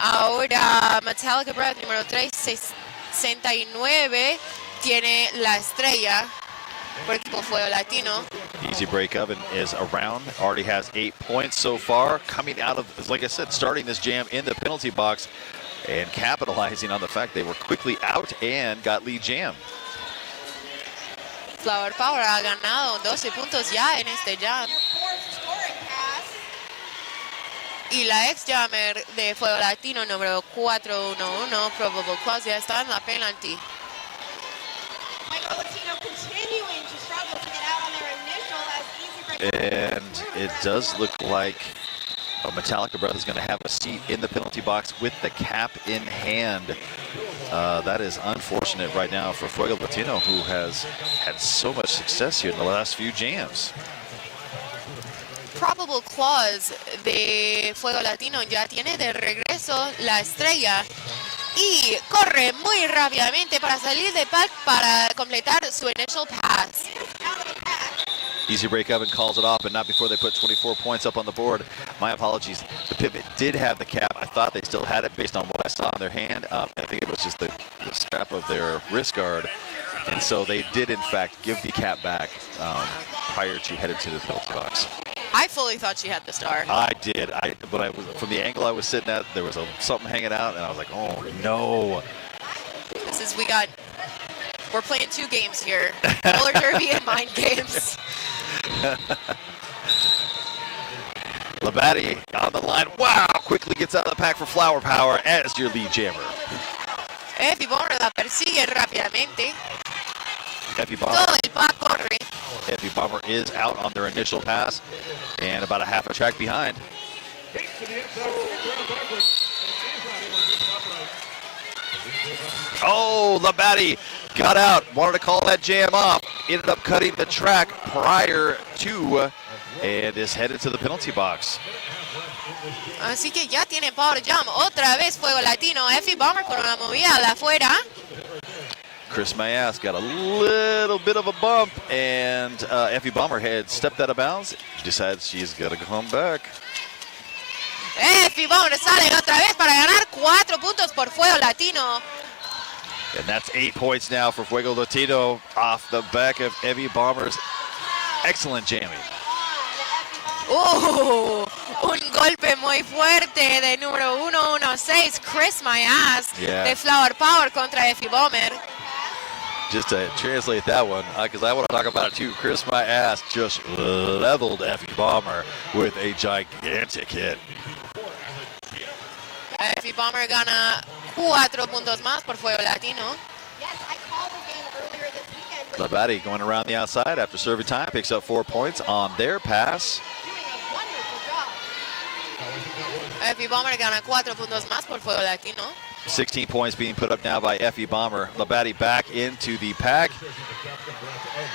Ahora Metallica Breath número 369 tiene la estrella por equipo Fuego Latino. Easy Break Oven is around, already has 8 points so far, coming out of, like I said, starting this jam in the penalty box and capitalizing on the fact they were quickly out and got lead jam. Flower Power ha ganado 12 puntos ya en este jam. Y la ex jammer de Fuego Latino número 411, Probable Clause, ya está en la penalty. And it does look like Metallica Breath is going to have a seat in the penalty box with the cap in hand. That is unfortunate right now for Fuego Latino, who has had so much success here in the last few jams. Probable Clause de Fuego Latino ya tiene de regreso la estrella y corre muy rápidamente para salir de pack para completar su initial pass. Easy Break Oven calls it off, but not before they put 24 points up on the board. My apologies. The pivot did have the cap. I thought they still had it based on what I saw in their hand. I think it was just the strap of their wrist guard. And so they did, in fact, give the cap back prior to headed to the penalty box. I fully thought she had the star. I did. But I was from the angle I was sitting at, there was something hanging out, and I was like, oh, no. This is, we're playing 2 games here. Roller derby and mind games. Labadie on the line. Wow, quickly gets out of the pack for Flower Power as your lead jammer. Effie Bomber la persigue rápidamente. Effie Bomber. Todo el pack corre. Effie Bomber is out on their initial pass and about a half a track behind. Oh, Labadie got out, wanted to call that jam off, ended up cutting the track prior to, and is headed to the penalty box. Así que ya tienen power jam. Otra vez Fuego Latino. Effie Bomber con una movida a la afuera. Chris Mayas got a little bit of a bump, and Effie Bomber had stepped out of bounds. Decides she's got to come back. Effie Bomber sale otra vez para ganar 4 puntos por Fuego Latino. And that's 8 points now for Fuego Latino off the back of Effie Bomber's excellent jamming. Un golpe muy fuerte de número 116, Chris Mayas, de Flower Power contra Effie Bomber. Just to translate that one, because I want to talk about it too, Chris Mayas just leveled Effie Bomber with a gigantic hit. Effie Bomber gana 4 puntos más por Fuego Latino. Yes, I called the game earlier this weekend. Labate going around the outside after serving time, picks up 4 points on their pass. Doing a wonderful job. Effie Bomber gana 4 puntos más por Fuego Latino. 16 points being put up now by Effie Bomber. Labate back into the pack.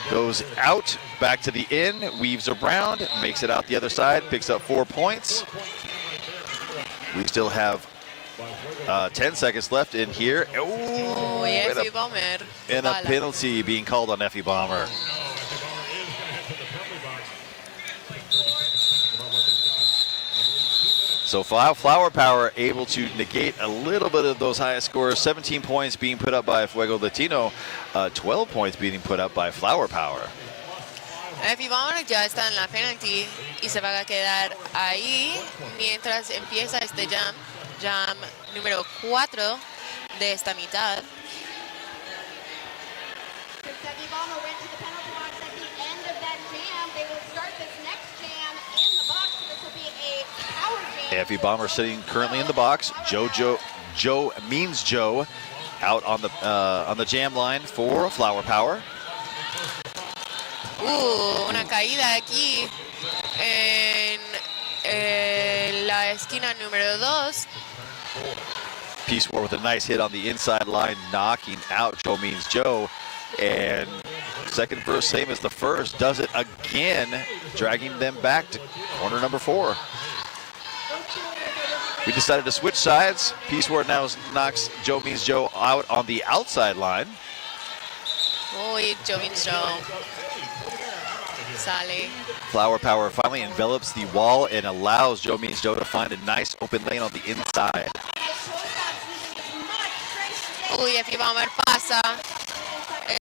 Goes out, back to the in, weaves around, makes it out the other side, picks up 4 points. We still have 10 seconds left in here. Oh, Effie Bomber. And a penalty being called on Effie Bomber. So Flower Power able to negate a little bit of those highest scores. 17 points being put up by Fuego Latino, 12 points being put up by Flower Power. Effie Bomber ya está en la penalty y se va a quedar ahí mientras empieza este jam número 4 de esta mitad. Effie Bomber went to the penalty box at the end of that jam. They will start this next jam in the box. This will be a power jam. Effie Bomber sitting currently in the box. Joe Means Joe out on the jam line for Flower Power. Una caída aquí en la esquina número 2. Peace War with a nice hit on the inside line, knocking out Joe Means Joe. And second verse, same as the first, does it again, dragging them back to corner number 4. We decided to switch sides. Peace War now knocks Joe Means Joe out on the outside line. Joe Means Joe. Sale. Flower Power finally envelops the wall and allows Joe Means Joe to find a nice open lane on the inside. Effie Bomber pasa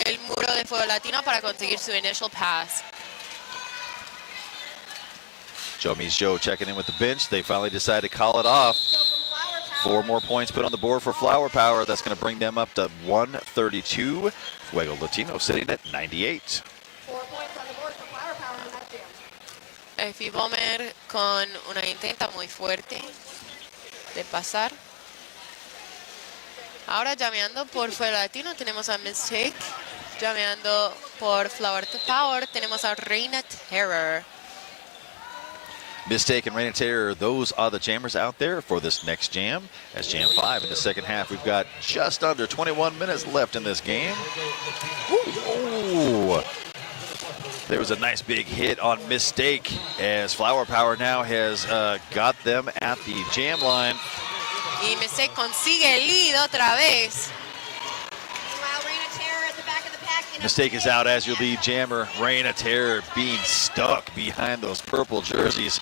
el muro de Fuego Latino para conseguir su initial pass. Joe Means Joe checking in with the bench. They finally decide to call it off. 4 more points put on the board for Flower Power. That's going to bring them up to 132. Fuego Latino sitting at 98. 4 points on the board for Flower Power in that jam. Effie Bomber con una intenta muy fuerte de pasar. Ahora llameando por Fuego Latino tenemos a Mistake. Llameando por Flower Power tenemos a Reina Terror. Mistake and Rain of Terror, those are the jammers out there for this next jam. That's jam 5 in the second half. We've got just under 21 minutes left in this game. Ooh. There was a nice big hit on Mistake as Flower Power now has got them at the jam line. Y Mistake consigue el lead otra vez. Meanwhile, Reign of Terror at the back of the pack. Mistake is out as your lead jammer. Rain of Terror being stuck behind those purple jerseys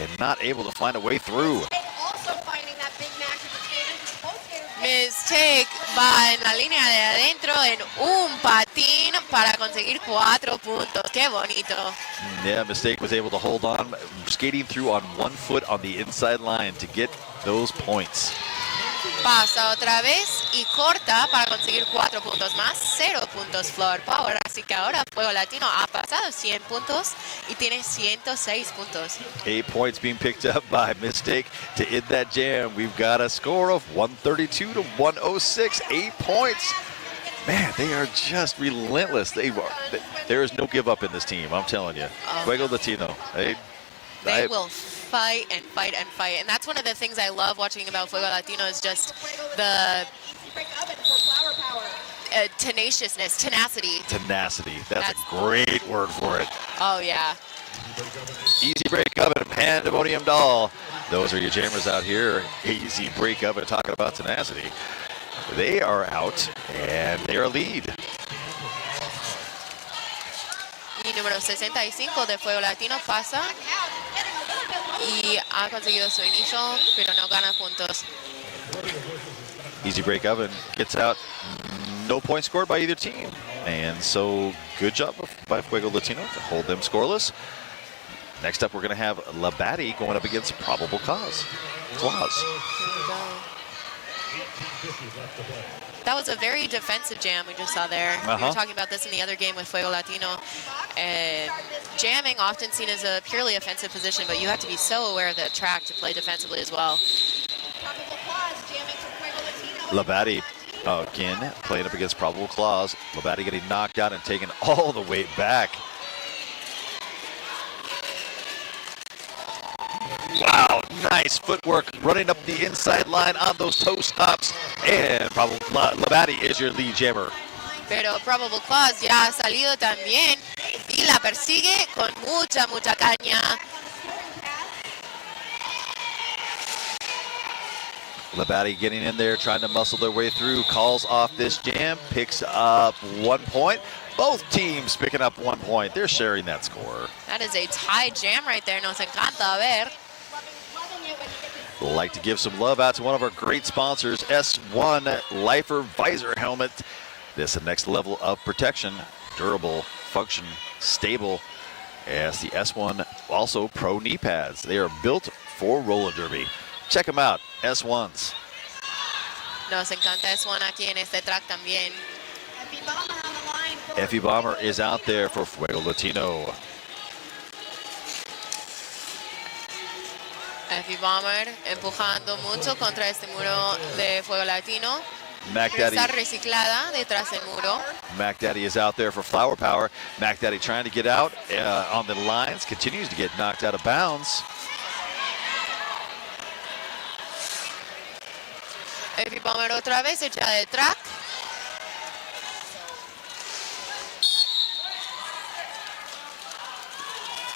and not able to find a way through. Also finding that big match with the skaters. Both skaters. Mistake va en la línea de adentro en un patín para conseguir 4 puntos. ¡Qué bonito! Yeah, Mistake was able to hold on, skating through on 1 foot on the inside line to get those points. Pasa otra vez y corta para conseguir 4 puntos más, 0 puntos Flower Power. Así que ahora Fuego Latino ha pasado 100 puntos y tiene 106 puntos. 8 points being picked up by Mistake to end that jam. We've got a score of 132 to 106, 8 points. Man, they are just relentless. There is no give up in this team, I'm telling you. Fuego Latino. They will fight and fight and fight. And that's one of the things I love watching about Fuego Latino is just the tenaciousness, tenacity. Tenacity. That's a great word for it. Oh, yeah. Easy Break Oven, Pandemonium Doll. Those are your jammers out here. Easy Break Oven talking about tenacity. They are out, and they're a lead. Y número 65 de Fuego Latino pasa y ha conseguido su inicio, pero no gana puntos. Easy break oven gets out. No point scored by either team. And so good job by Fuego Latino to hold them scoreless. Next up, we're going to have Labadie going up against Probable Cause. Claus. That was a very defensive jam we just saw there. We were talking about this in the other game with Fuego Latino. And jamming often seen as a purely offensive position, but you have to be so aware of the track to play defensively as well. Labadie again playing up against Probable Clause. Labadie getting knocked out and taken all the way back. Wow, nice footwork running up the inside line on those toe stops. And Labadie is your lead jammer. Pero Probable Cause ya ha salido también y la persigue con mucha caña. Labadie getting in there, trying to muscle their way through, calls off this jam, picks up 1 point. Both teams picking up 1 point. They're sharing that score. That is a tie jam right there. Nos encanta ver. Like to give some love out to one of our great sponsors, S1 Lifer Visor Helmet. This is the next level of protection, durable, function, stable. As the S1 also pro knee pads. They are built for roller derby. Check them out, S1s. Nos encanta S1 aquí en este track también. Effie Bomber is out there for Fuego Latino. Effie Bomber empujando mucho contra este muro de Fuego Latino. Mac Pero Daddy. está reciclada detrás del muro. Mac Daddy is out there for Flower Power. Mac Daddy trying to get out on the lines, continues to get knocked out of bounds. Effie Bomber otra vez hecha de track.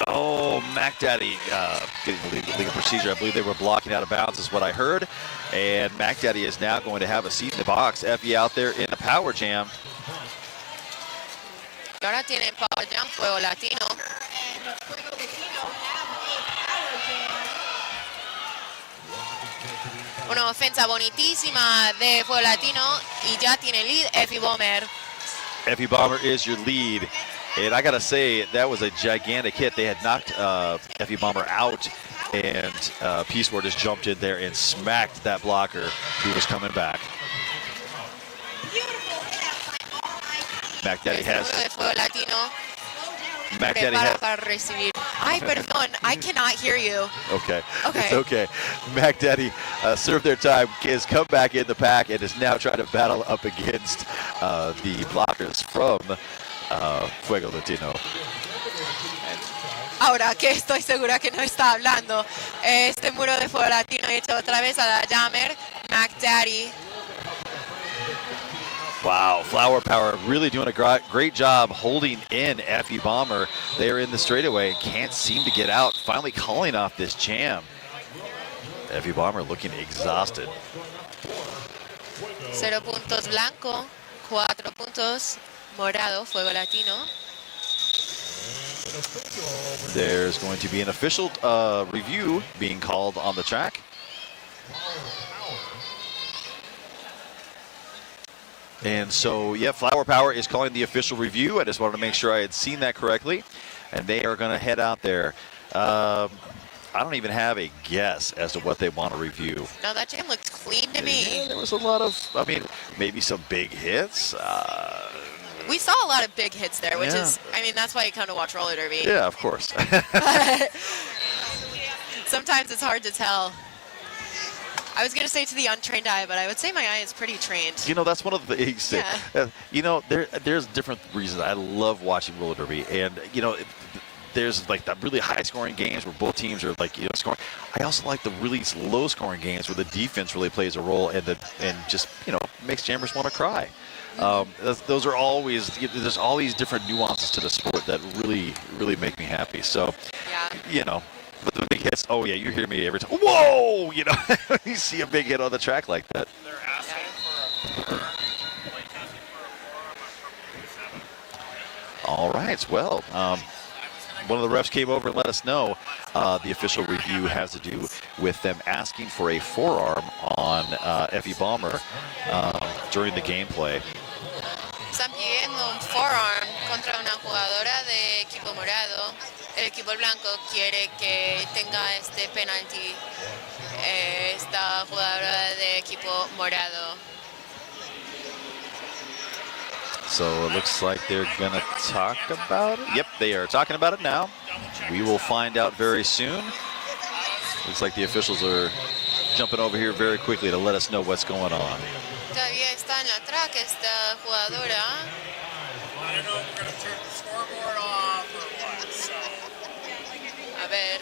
Oh, Mac Daddy getting the legal procedure. I believe they were blocking out of bounds is what I heard. And Mac Daddy is now going to have a seat in the box. Effie out there in the power jam. Y ahora tienen power jam Fuego Latino. Una ofensa bonitísima de Fuego Latino y ya tiene lead Effie Bomber. Effie Bomber is your lead. And I got to say, that was a gigantic hit. They had knocked Effie Bomber out, and Peace Ward just jumped in there and smacked that blocker who was coming back. Mac Daddy has... Fuego Latino. Mac Daddy has... Para recibir. Ay, perdón, I cannot hear you. Okay. Okay. It's okay. Mac Daddy served their time, has come back in the pack, and is now trying to battle up against the blockers from Fuego Latino. Ahora que estoy segura que no está hablando, este muro de Fuego Latino hecho otra vez a la jammer, Mac Daddy. Wow, Flower Power really doing a great job holding in Effie Bomber. They're in the straightaway and can't seem to get out, finally calling off this jam. Effie Bomber looking exhausted. 0 puntos blanco, 4 puntos morado, Fuego Latino. There's going to be an official review being called on the track. And so, yeah, Flower Power is calling the official review. I just wanted to make sure I had seen that correctly. And they are going to head out there. I don't even have a guess as to what they want to review. No, that jam looked clean to me. Yeah, there was a lot of, I mean, maybe some big hits. We saw a lot of big hits there, which is, I mean, that's why you come to watch roller derby. Yeah, of course. Sometimes it's hard to tell. I was going to say to the untrained eye, but I would say my eye is pretty trained. You know, that's one of the things. Yeah. You know, there's different reasons. I love watching roller derby, and you know, there's like the really high-scoring games where both teams are like scoring. I also like the really low-scoring games where the defense really plays a role and just makes jammers want to cry. Those are always, there's all these different nuances to the sport that really make me happy. So, Yeah. But the big hits, oh yeah, you hear me every time. Whoa! You see a big hit on the track like that. They're asking for a All right. Well, one of the refs came over and let us know the official review has to do with them asking for a forearm on Effie Balmer during the gameplay. Están pidiendo un forearm contra una jugadora de equipo morado. El equipo blanco quiere que tenga este penalti esta jugadora de equipo morado. So it looks like they're going to talk about it. Yep, they are talking about it now. We will find out very soon. Looks like the officials are jumping over here very quickly to let us know what's going on. Todavía está en la track esta jugadora. I don't know if we're going to turn the scoreboard off or what, so. A ver.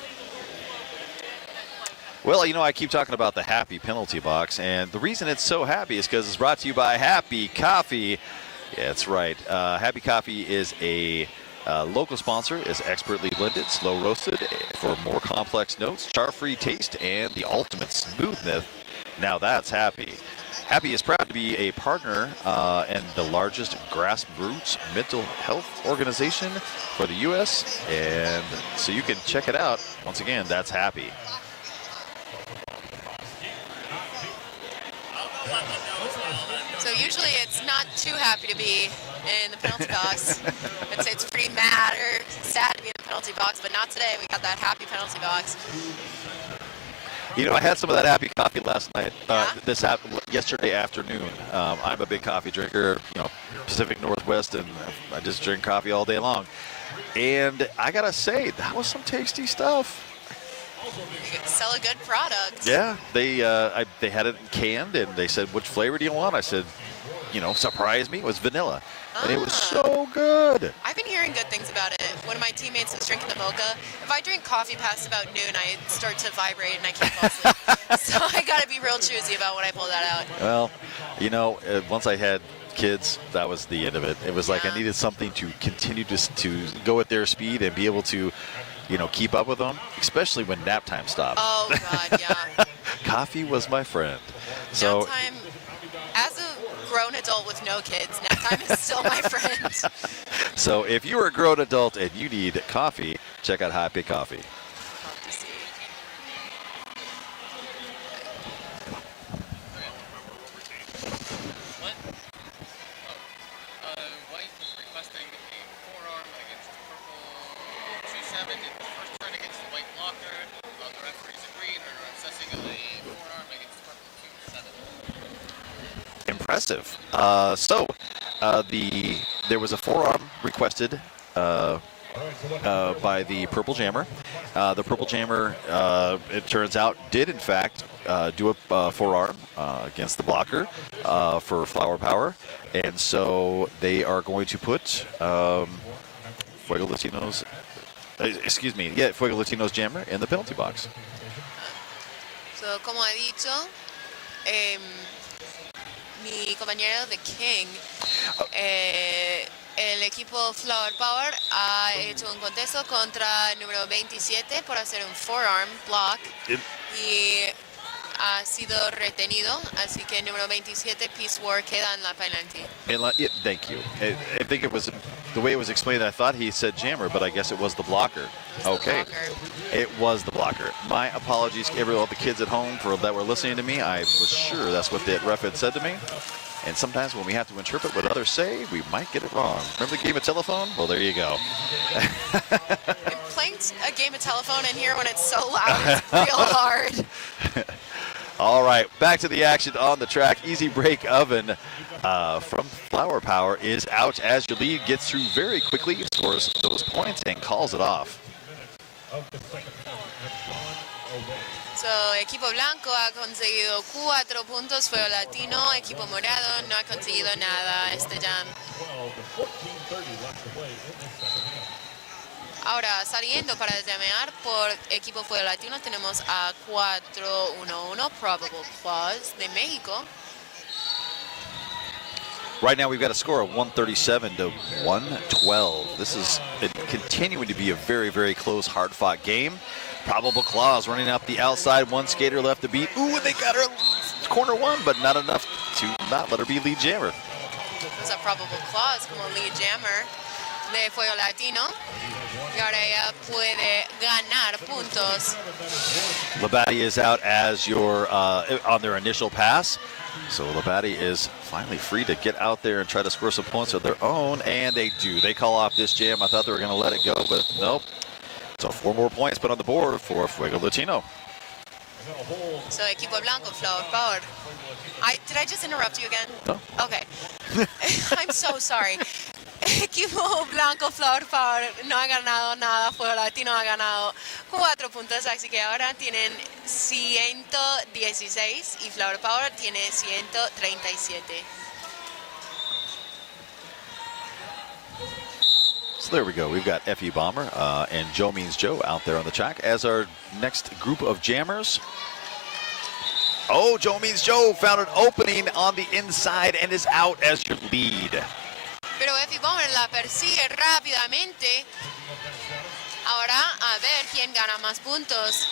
Well, you know, I keep talking about the Happy penalty box, and the reason it's so happy is because it's brought to you by Happy Coffee. Yeah, that's right. Happy Coffee is a local sponsor, is expertly blended, slow roasted for more complex notes, char-free taste, and the ultimate smoothness. Now that's Happy. Happy is proud to be a partner and the largest grassroots mental health organization for the U.S. And so you can check it out. Once again, that's Happy. So usually it's not too happy to be in the penalty box. I'd say it's pretty mad or sad to be in the penalty box, but not today. We got that happy penalty box. You know, I had some of that Happy coffee last night. Yeah? Yesterday afternoon. I'm a big coffee drinker, you know, Pacific Northwest, and I just drink coffee all day long. And I gotta say, that was some tasty stuff. You can sell a good product. Yeah, they had it canned, and they said, "Which flavor do you want?" I said, "You know, surprise me." It was vanilla, and it was so good. I've been hearing good things about it. One of my teammates was drinking the mocha. If I drink coffee past about noon, I start to vibrate and I can't fall asleep. So I got to be real choosy about when I pull that out. Well, you know, once I had kids, that was the end of it. It was like I Yeah. needed something to continue to go at their speed and be able to, you know, keep up with them, especially when nap time stopped. Oh, God, yeah. Coffee was my friend. So Nap time, as a grown adult with no kids, nap time is still my friend. So if you're a grown adult and you need coffee, check out Happy Coffee. White is requesting a forearm against purple 2-7 in the first turn against the white blocker. The referees agreed and are assessing a forearm against purple 2-7. Impressive. There was a forearm requested by the Purple Jammer. The Purple Jammer, it turns out, did in fact do a forearm against the blocker for Flower Power, and so they are going to put Fuego Latino's, Fuego Latino's Jammer in the penalty box. So, como ha dicho, mi compañero The King, el equipo Flower Power ha hecho un contesto contra el número 27 por hacer un forearm block y ha sido retenido, así que el número 27 Peace War queda en la penalty. Thank you. I think it was the way it was explained. I thought he said jammer, but I guess it was the blocker. Okay, it was the blocker. My apologies to all the kids at home that were listening to me. I was sure that's what the ref had said to me. And sometimes when we have to interpret what others say, we might get it wrong. Remember the game of telephone? Well, there you go. Playing a game of telephone in here when it's so loud is real hard. All right, back to the action on the track. Easy Break Oven from Flower Power is out as your lead gets through very quickly, scores those points, and calls it off. So, equipo blanco ha conseguido 4 puntos, Fuego Latino, equipo morado no ha conseguido nada este jam. Ahora, saliendo para llamear por equipo Fuego Latino, tenemos a 4-1-1, Probable Clause de México. Right now, we've got a score of 137 to 112. This is continuing to be a very, very close, hard-fought game. Probable Clause running out the outside. One skater left to beat. Ooh, and they got her corner one, but not enough to not let her be lead jammer. There's a Probable Clause como lead jammer. de Fuego Latino. Y ahora ella puede ganar puntos. Labadie is out as your on their initial pass. So Labadie is finally free to get out there and try to score some points of their own, and they do. They call off this jam. I thought they were going to let it go, but nope. So 4 more points put on the board for Fuego Latino. So Equipo Blanco, Flower Power. Did I just interrupt you again? No. Okay. I'm so sorry. Equipo Blanco, Flower Power no ha ganado nada. Fuego Latino ha ganado 4 puntos, así que ahora tienen 116 y Flower Power tiene 137. So there we go. We've got F.E. Bomber and Joe Means Joe out there on the track as our next group of jammers. Oh, Joe Means Joe found an opening on the inside and is out as your lead. Pero F.E. Bomber la persigue rápidamente. Ahora a ver quién gana más puntos.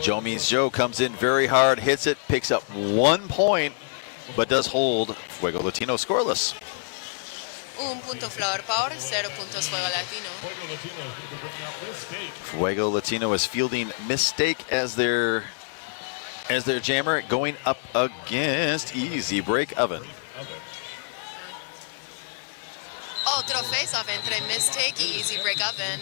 Joe Means Joe comes in very hard, hits it, picks up 1 point, but does hold Fuego Latino scoreless. 1 punto Flower Power, 0 puntos Fuego Latino. Fuego Latino is fielding Mistake as their jammer, going up against Easy Break Oven. Otro face-off entre Mistake y Easy Break Oven.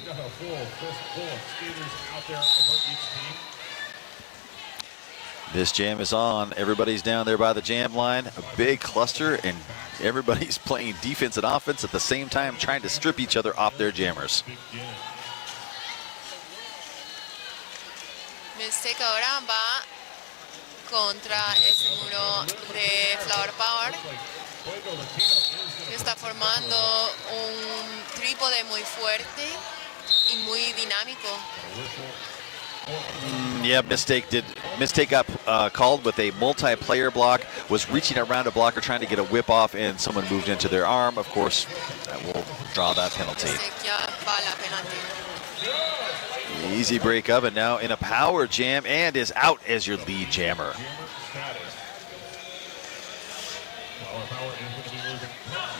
This jam is on. Everybody's down there by the jam line. A big cluster, and everybody's playing defense and offense at the same time, trying to strip each other off their jammers. Mistake ahora va contra ese muro de Flower Power. Está formando un trípode muy fuerte y muy dinámico. Yeah, Mistake got called with a multiplayer block, was reaching around a blocker trying to get a whip off, and someone moved into their arm. Of course, that will draw that penalty. Mistake ya va la penalti. Easy Break Oven now in a power jam and is out as your lead jammer.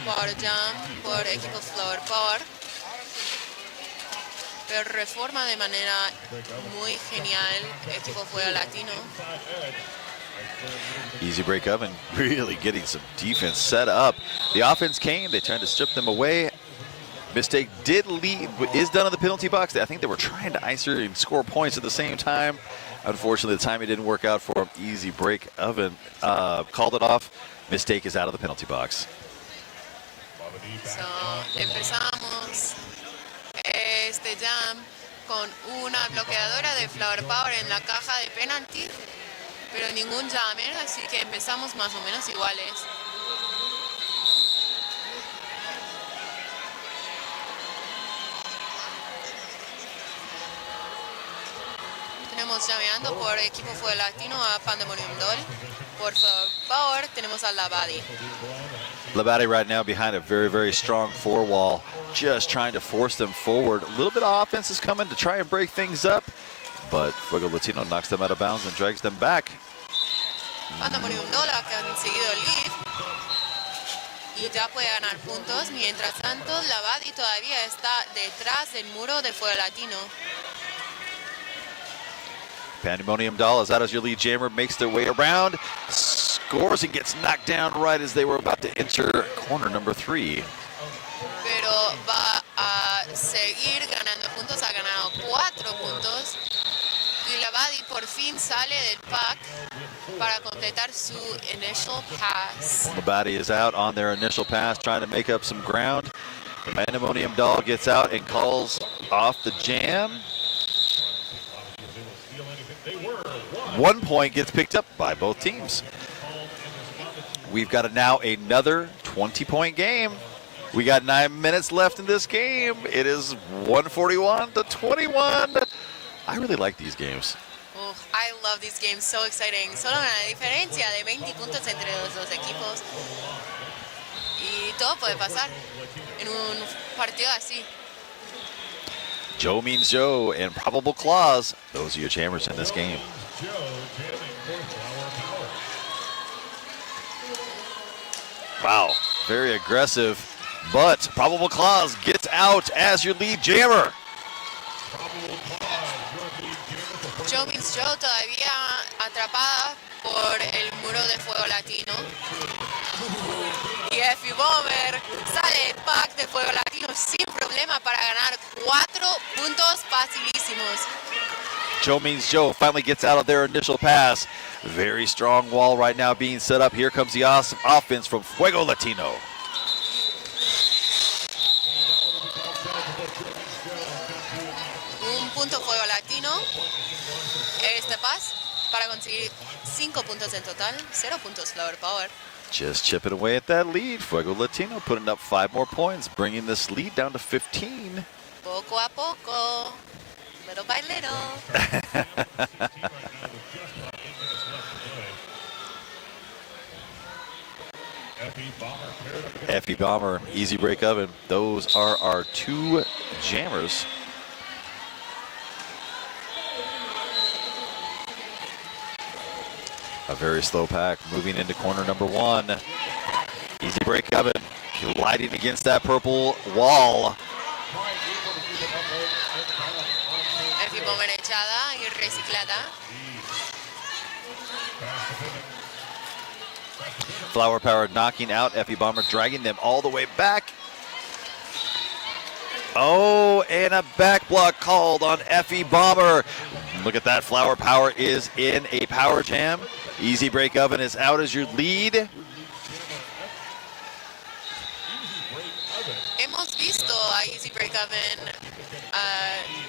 Power jam por equipo Flower Power. Pero reforma de manera muy genial equipo Fuego Latino. Easy Break Oven really getting some defense set up. The offense came, they tried to strip them away. Mistake did lead, is done in the penalty box. I think they were trying to ice her and score points at the same time. Unfortunately, the timing didn't work out for him. Easy Break Oven called it off. Mistake is out of the penalty box. So, empezamos este jam con una bloqueadora de Flower Power en la caja de penalty, pero ningún jammer, así que empezamos más o menos iguales. Tenemos llameando por equipo Fuego Latino a Pandemonium Doll. Por Flower Power tenemos a Labadie. Labadie right now behind a very, very strong 4-wall, just trying to force them forward. A little bit of offense is coming to try and break things up, but Fuego Latino knocks them out of bounds and drags them back. Pandemonium Doll ha conseguido el lead y ya puede ganar puntos. Mientras tanto, Labadie todavía está detrás del muro de Fuego Latino. Pandemonium Doll is out as your lead jammer, makes their way around, scores and gets knocked down right as they were about to enter corner number 3. Pero va a seguir ganando puntos, ha ganado 4 puntos. Y Labadie por fin sale del pack para completar su initial pass. Labadie is out on their initial pass, trying to make up some ground. The Pandemonium Doll gets out and calls off the jam. 1 point gets picked up by both teams. We've got now another 20-point game. We got 9 minutes left in this game. It is 141-21. I really like these games. I love these games, so exciting. Solo una diferencia de 20 puntos entre los dos equipos. Y todo puede pasar en un partido así. Joe Means Joe and Probable Clause. Those are your jammers in this game. Wow, very aggressive. But Probable Clause gets out as your lead jammer. Joe Means Joe todavía atrapada por el muro de Fuego Latino. Y Effie Bomber sale del pack de Fuego Latino sin problema para ganar 4 puntos facilísimos. Joe Means Joe finally gets out of their initial pass. Very strong wall right now being set up. Here comes the awesome offense from Fuego Latino. Un punto Fuego Latino. Este pass para conseguir 5 puntos en total, 0 puntos Flower Power. Just chipping away at that lead. Fuego Latino putting up 5 more points, bringing this lead down to 15. Poco a poco, little by little. Effie Bomber, Easy Break Oven. Those are our 2 jammers. A very slow pack moving into corner number 1. Easy Break Oven gliding against that purple wall. Effie Bomber echada y reciclada. Flower Power knocking out Effie Bomber, dragging them all the way back. Oh, and a back block called on Effie Bomber. Look at that, Flower Power is in a power jam. Easy Break Oven is out as your lead. Hemos visto a Easy Break Oven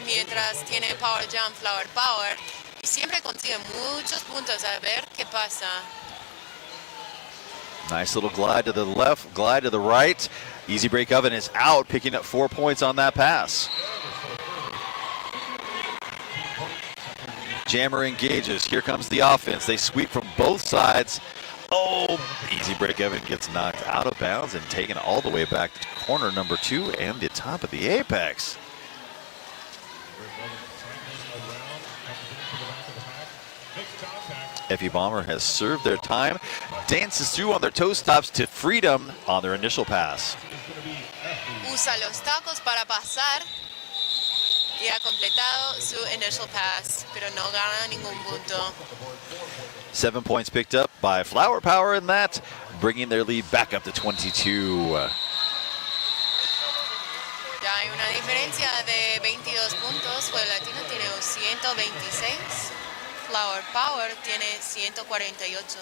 mientras tiene Power Jam, Flower Power, y siempre consigue muchos puntos. A ver qué pasa. Nice little glide to the left, glide to the right. Easy Break Oven is out, picking up 4 points on that pass. Jammer engages. Here comes the offense. They sweep from both sides. Oh, Easy Break Oven gets knocked out of bounds and taken all the way back to corner number 2 and the top of the apex. Effie Bomber has served their time, dances through on their toe stops to freedom on their initial pass. Usa los tacos para pasar y ha completado su initial pass, pero no gana ningún punto. 7 points picked up by Flower Power in that, bringing their lead back up to 22. Ya hay una diferencia de 22 puntos. Fuego Latino tiene 126. Flower Power tiene 148.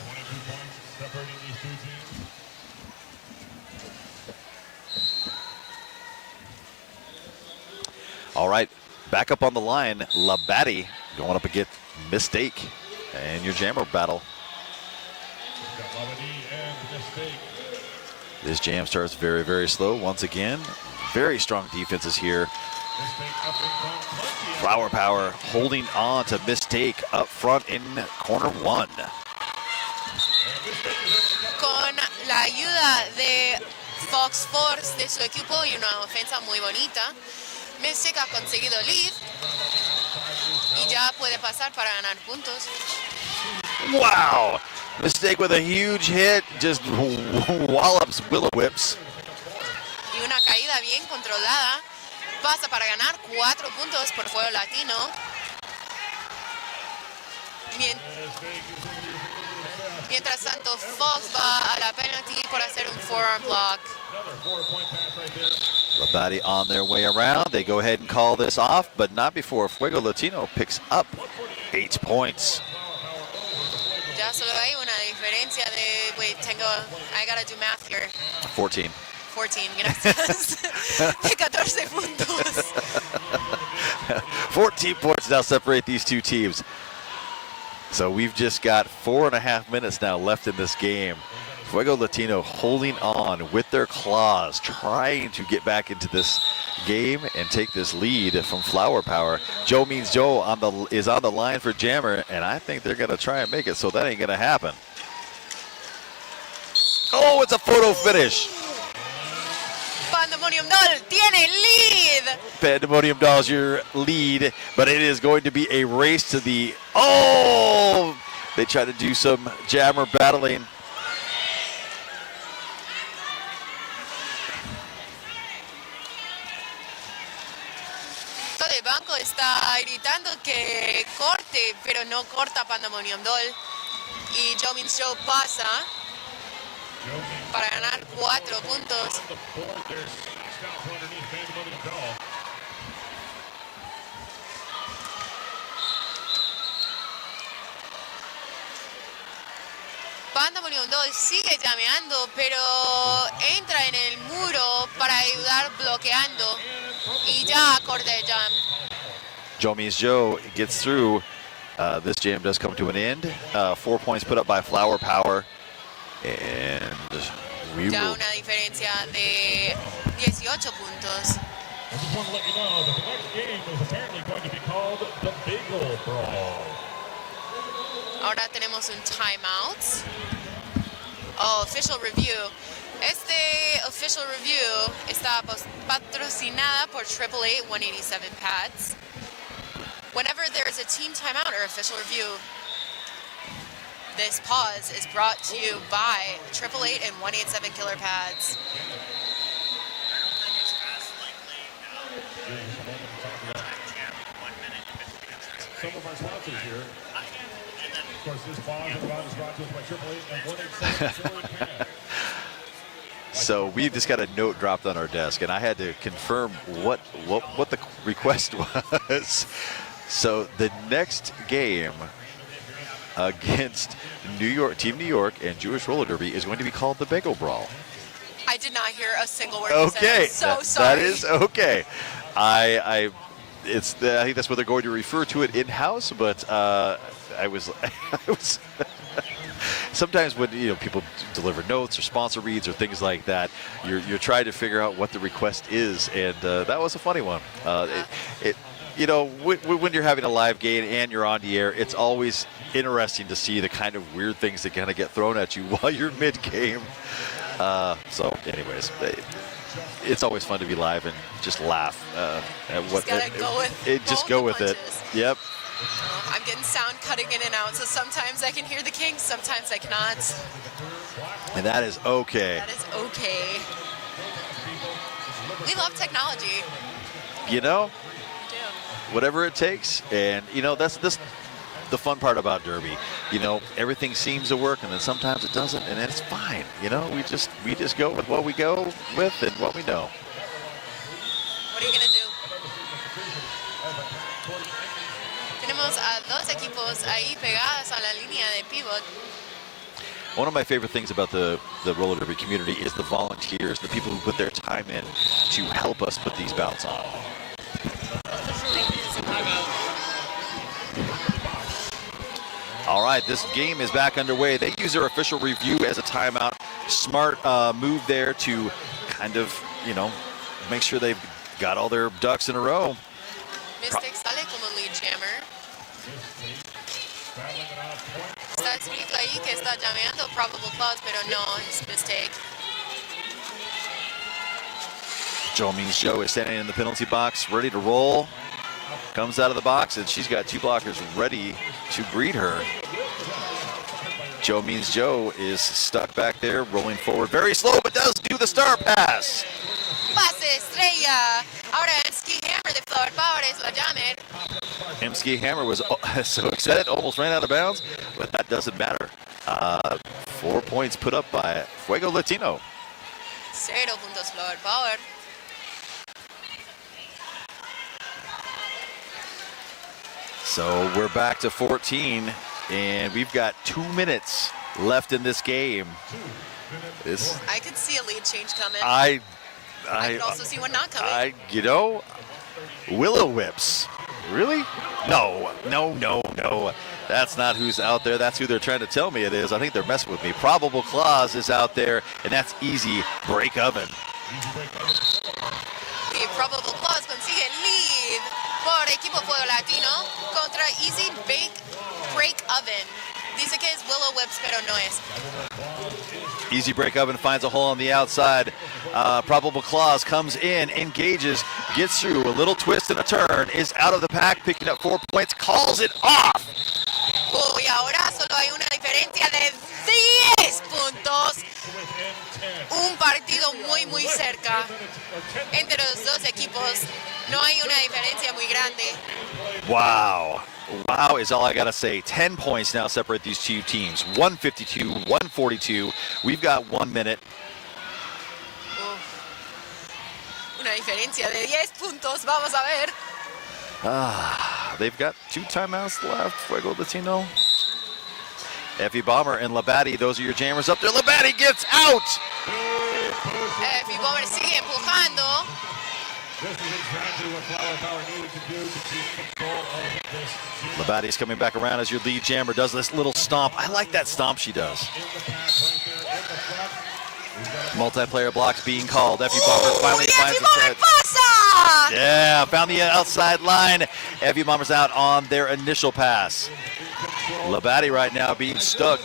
All right, back up on the line, Labadie going up against Mistake and your jammer battle. This jam starts very, very slow once again. Very strong defenses here. Flower Power holding on to Mistake up front in corner 1. Con la ayuda de Fox Force de su equipo y una ofensa muy bonita, Mystic ha conseguido lead y ya puede pasar para ganar puntos. Wow! Mistake with a huge hit, just wallops Willow Whips. Y una caída bien controlada. Pasa para ganar 4 puntos por Fuego Latino. Mientras tanto, Fox va a la penalty por hacer un forearm block. Labadie on their way around. They go ahead and call this off, but not before Fuego Latino picks up 8 points. Ya solo hay una diferencia de, wait, I gotta do math here. 14. 14, gracias. De 14 puntos. 14 points now separate these 2 teams. So we've just got 4.5 minutes now left in this game. Fuego Latino holding on with their claws, trying to get back into this game and take this lead from Flower Power. Joe Means Joe is on the line for Jammer, and I think they're going to try and make it, so that ain't going to happen. Oh, it's a photo finish. Pandemonium Doll tiene lead. Pandemonium Doll's your lead, but it is going to be a race to the... Oh! They try to do some Jammer battling. banco está gritando que corte, pero no corta Pandemonium Doll. Y Joe Means Joe pasa para ganar 4 puntos. Pandemonium Doll sigue llameando, pero entra en el muro para ayudar bloqueando. Y ya corte jam. Joe Means Joe gets through. This jam does come to an end. 4 points put up by Flower Power. And we Ya will... una diferencia de 18 puntos. I just want to let you know that the next game is apparently going to be called the Bagel Brawl. Ahora tenemos un timeout. Oh, official review. Este official review está patrocinada por 888 187 Pads. Whenever there is a team timeout or official review, this pause is brought to you by 888 and 187 Killer Pads. Some of our sponsors here. Of course, this pause and round is brought to us by 888 and 187 Killer Pads. So we just got a note dropped on our desk, and I had to confirm what the request was. So the next game against Team New York and Jewish Roller Derby is going to be called the Bagel Brawl. I did not hear a single word Okay, you said. I'm so that sorry. is okay. I think that's what they're going to refer to it in-house, but I was sometimes when people deliver notes or sponsor reads or things like that, you're trying to figure out what the request is, and that was a funny one. When you're having a live game and you're on the air, it's always interesting to see the kind of weird things that kind of get thrown at you while you're mid-game. So, anyways, it's always fun to be live and just laugh at what. Just go with it. Yep. I'm getting sound cutting in and out, so sometimes I can hear the Kings, sometimes I cannot. And that is okay. That is okay. We love technology. You know, We do. whatever it takes, and that's the fun part about Derby. Everything seems to work, and then sometimes it doesn't, and it's fine. We just go with what we go with and what we know. What are you gonna do? Tenemos a dos equipos ahí pegados a la línea de pivot. One of my favorite things about the roller derby community is the volunteers, the people who put their time in to help us put these bouts on. All right, this game is back underway. They use their official review as a timeout. Smart move there to kind of, make sure they've got all their ducks in a row. Mystic sale como lead jammer. Está escrito ahí que está llameando probable clause, pero no, es Mystic. Joe Means Joe is standing in the penalty box, ready to roll. Comes out of the box, and she's got two blockers ready to greet her. Joe Means Joe is stuck back there, rolling forward very slow, but does do the star pass. Pase estrella. Ahora Ski Hammer de Flower Power es la jammer. Ski Hammer was so excited, almost ran out of bounds, but that doesn't matter. 4 points put up by Fuego Latino. 0 puntos Flower Power. So we're back to 14, and we've got 2 minutes left in this game. I could see a lead change coming. I could also see one not coming. Willow Whips. Really? No. That's not who's out there. That's who they're trying to tell me it is. I think they're messing with me. Probable Clause is out there, and that's Easy Break Oven. The Probable Clause consigue lead por equipo Fuego Latino contra Easy Break Oven. Dice que es Willow Whips, pero no es. Easy Break Oven finds a hole on the outside. Probable Clause comes in, engages, gets through, a little twist and a turn, is out of the pack, picking up 4 points, calls it off. Y ahora solo hay una diferencia diferencia de 10 puntos. Un partido muy, muy cerca entre los dos equipos. No hay una diferencia muy grande. Wow. Wow is all I got to say. 10 points now separate these two teams. 152, 142. We've got 1 minute. Una diferencia de 10 puntos. Vamos a ver. They've got 2 timeouts left. Fuego Latino. Effie Bomber and Labadie, those are your jammers up there. Labadie gets out! Effie Bomber sigue empujando. This is exactly what Flower Power needed to do to keep control of this. Labadie's coming back around as your lead jammer does this little stomp. I like that stomp she does. Multiplayer blocks being called. Effie Bomber finally finds the set. Pasa! Yeah, found the outside line. Effie Bomber's out on their initial pass. Labadie right now being stuck.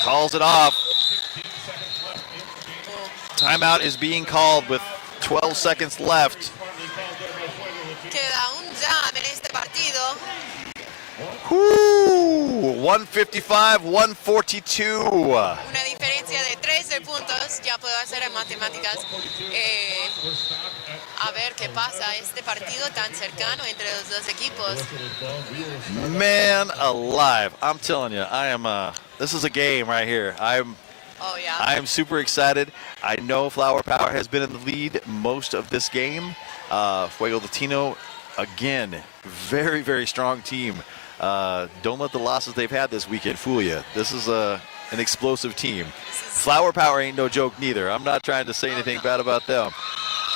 Calls it off. Timeout is being called with 12 seconds left. Queda un jam en este partido. Whoo! 155, 142. Una diferencia de 13 puntos. Ya puedo hacer en matemáticas. A ver qué pasa este partido tan cercano entre los dos equipos. Man alive. I'm telling you, this is a game right here. I Oh, yeah. am super excited. I know Flower Power has been in the lead most of this game. Fuego Latino, again, very, very strong team. Don't let the losses they've had this weekend fool you. This is an explosive team. Flower Power ain't no joke neither. I'm not trying to say anything bad about them.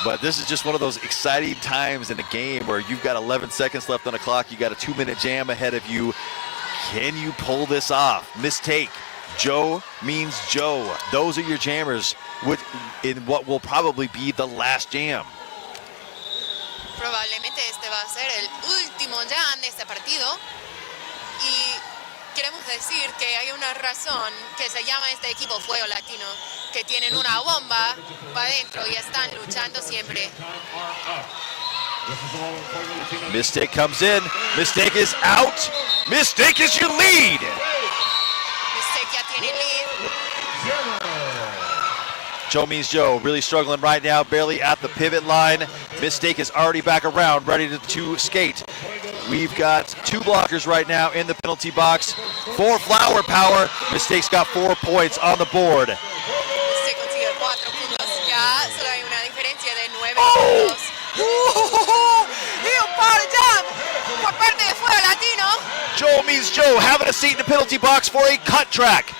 But this is just one of those exciting times in a game where you've got 11 seconds left on the clock. You got a 2-minute jam ahead of you. Can you pull this off? Mistake. Joe means Joe. Those are your jammers in what will probably be the last jam. Probablemente este va a ser el último jam de este partido. Y queremos decir que hay una razón que se llama este equipo Fuego Latino, que tienen una bomba para adentro y están luchando siempre. Mistake comes in. Mistake is out. Mistake is your lead. Mistake ya tiene lead. Joe means Joe, really struggling right now, barely at the pivot line. Mistake is already back around, ready to skate. We've got 2 blockers right now in the penalty box for Flower Power. Mistake's got 4 points on the board. Mistake consigue 4 puntos ya, solo hay una diferencia de 9 puntos. Y un power jam por parte de Fuego Latino. Joe means Joe having a seat in the penalty box for a cut track.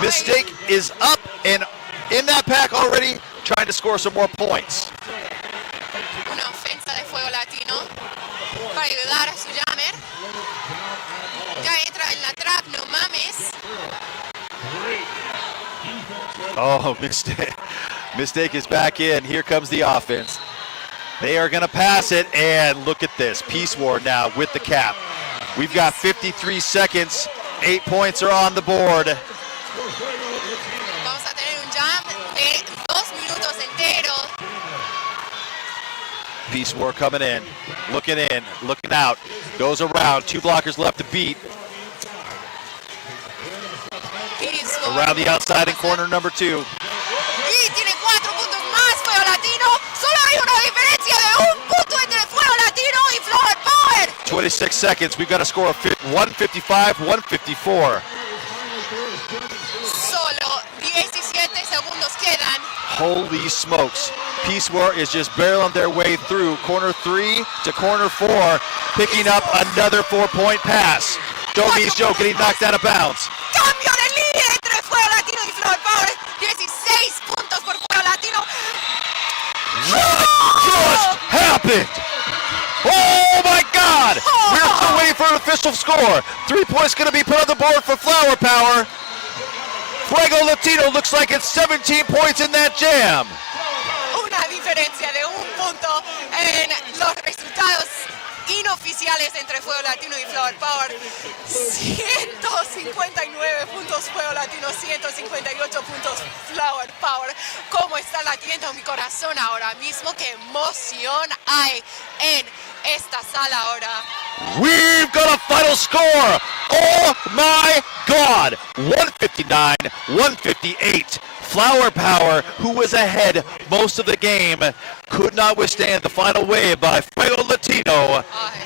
Mistake is up and in that pack already, trying to score some more points. Una ofensa de Fuego Latino para ayudar a su jammer. Ya entra en la trap, no mames. Oh, Mistake is back in. Here comes the offense. They are going to pass it, and look at this. Peace War now with the cap. We've got 53 seconds. 8 points are on the board. Vamos a tener un jam de 2 minutos enteros. Peace War coming in, looking out, goes around. 2 blockers left to beat. Around the outside in corner number 2. Y tiene 4 puntos más Fuego Latino. Solo hay una diferencia de 1 punto entre Fuego Latino y Flower Power. 26 seconds. We've got a score of 155, 154. Solo 17 segundos quedan. Holy smokes. Peace War is just barreling their way through corner 3 to corner 4, picking up another 4-point pass. Joe means Joe getting knocked out of bounds. Cambio de líder entre Fuego Latino y Flower Power. 16 puntos por Fuego Latino. What just happened? Oh my God! We're still waiting for an official score. 3 points going to be put on the board for Flower Power. Fuego Latino looks like it's 17 points in that jam. Una diferencia de 1 punto en los resultados inoficiales entre Fuego Latino y Flower Power. 159 puntos Fuego Latino, 158 puntos Flower Power. ¿Cómo está latiendo mi corazón ahora mismo? ¡Qué emoción hay en esta sala ahora! We've got a final score. Oh my God. 159-158. Flower Power, who was ahead most of the game, could not withstand the final wave by Fuego Latino. Ay,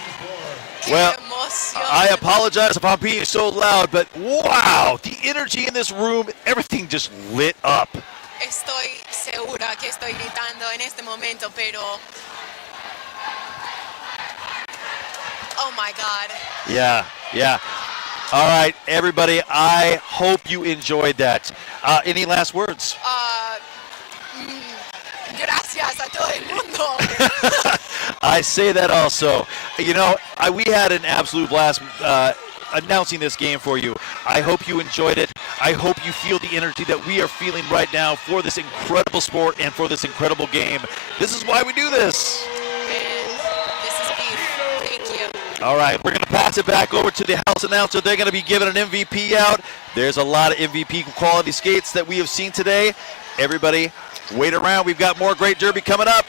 qué Well, emoción. I apologize if I'm being so loud, but wow, the energy in this room, everything just lit up. Estoy segura que estoy gritando en este momento, pero... Oh my God. Yeah. All right, everybody, I hope you enjoyed that. Any last words? Gracias a todo el mundo. I say that also. You know, we had an absolute blast announcing this game for you. I hope you enjoyed it. I hope you feel the energy that we are feeling right now for this incredible sport and for this incredible game. This is why we do this. This is beef. Thank you. All right, we're going to pass it back over to the house announcer. They're going to be giving an MVP out. There's a lot of MVP quality skates that we have seen today. Everybody, wait around. We've got more great derby coming up.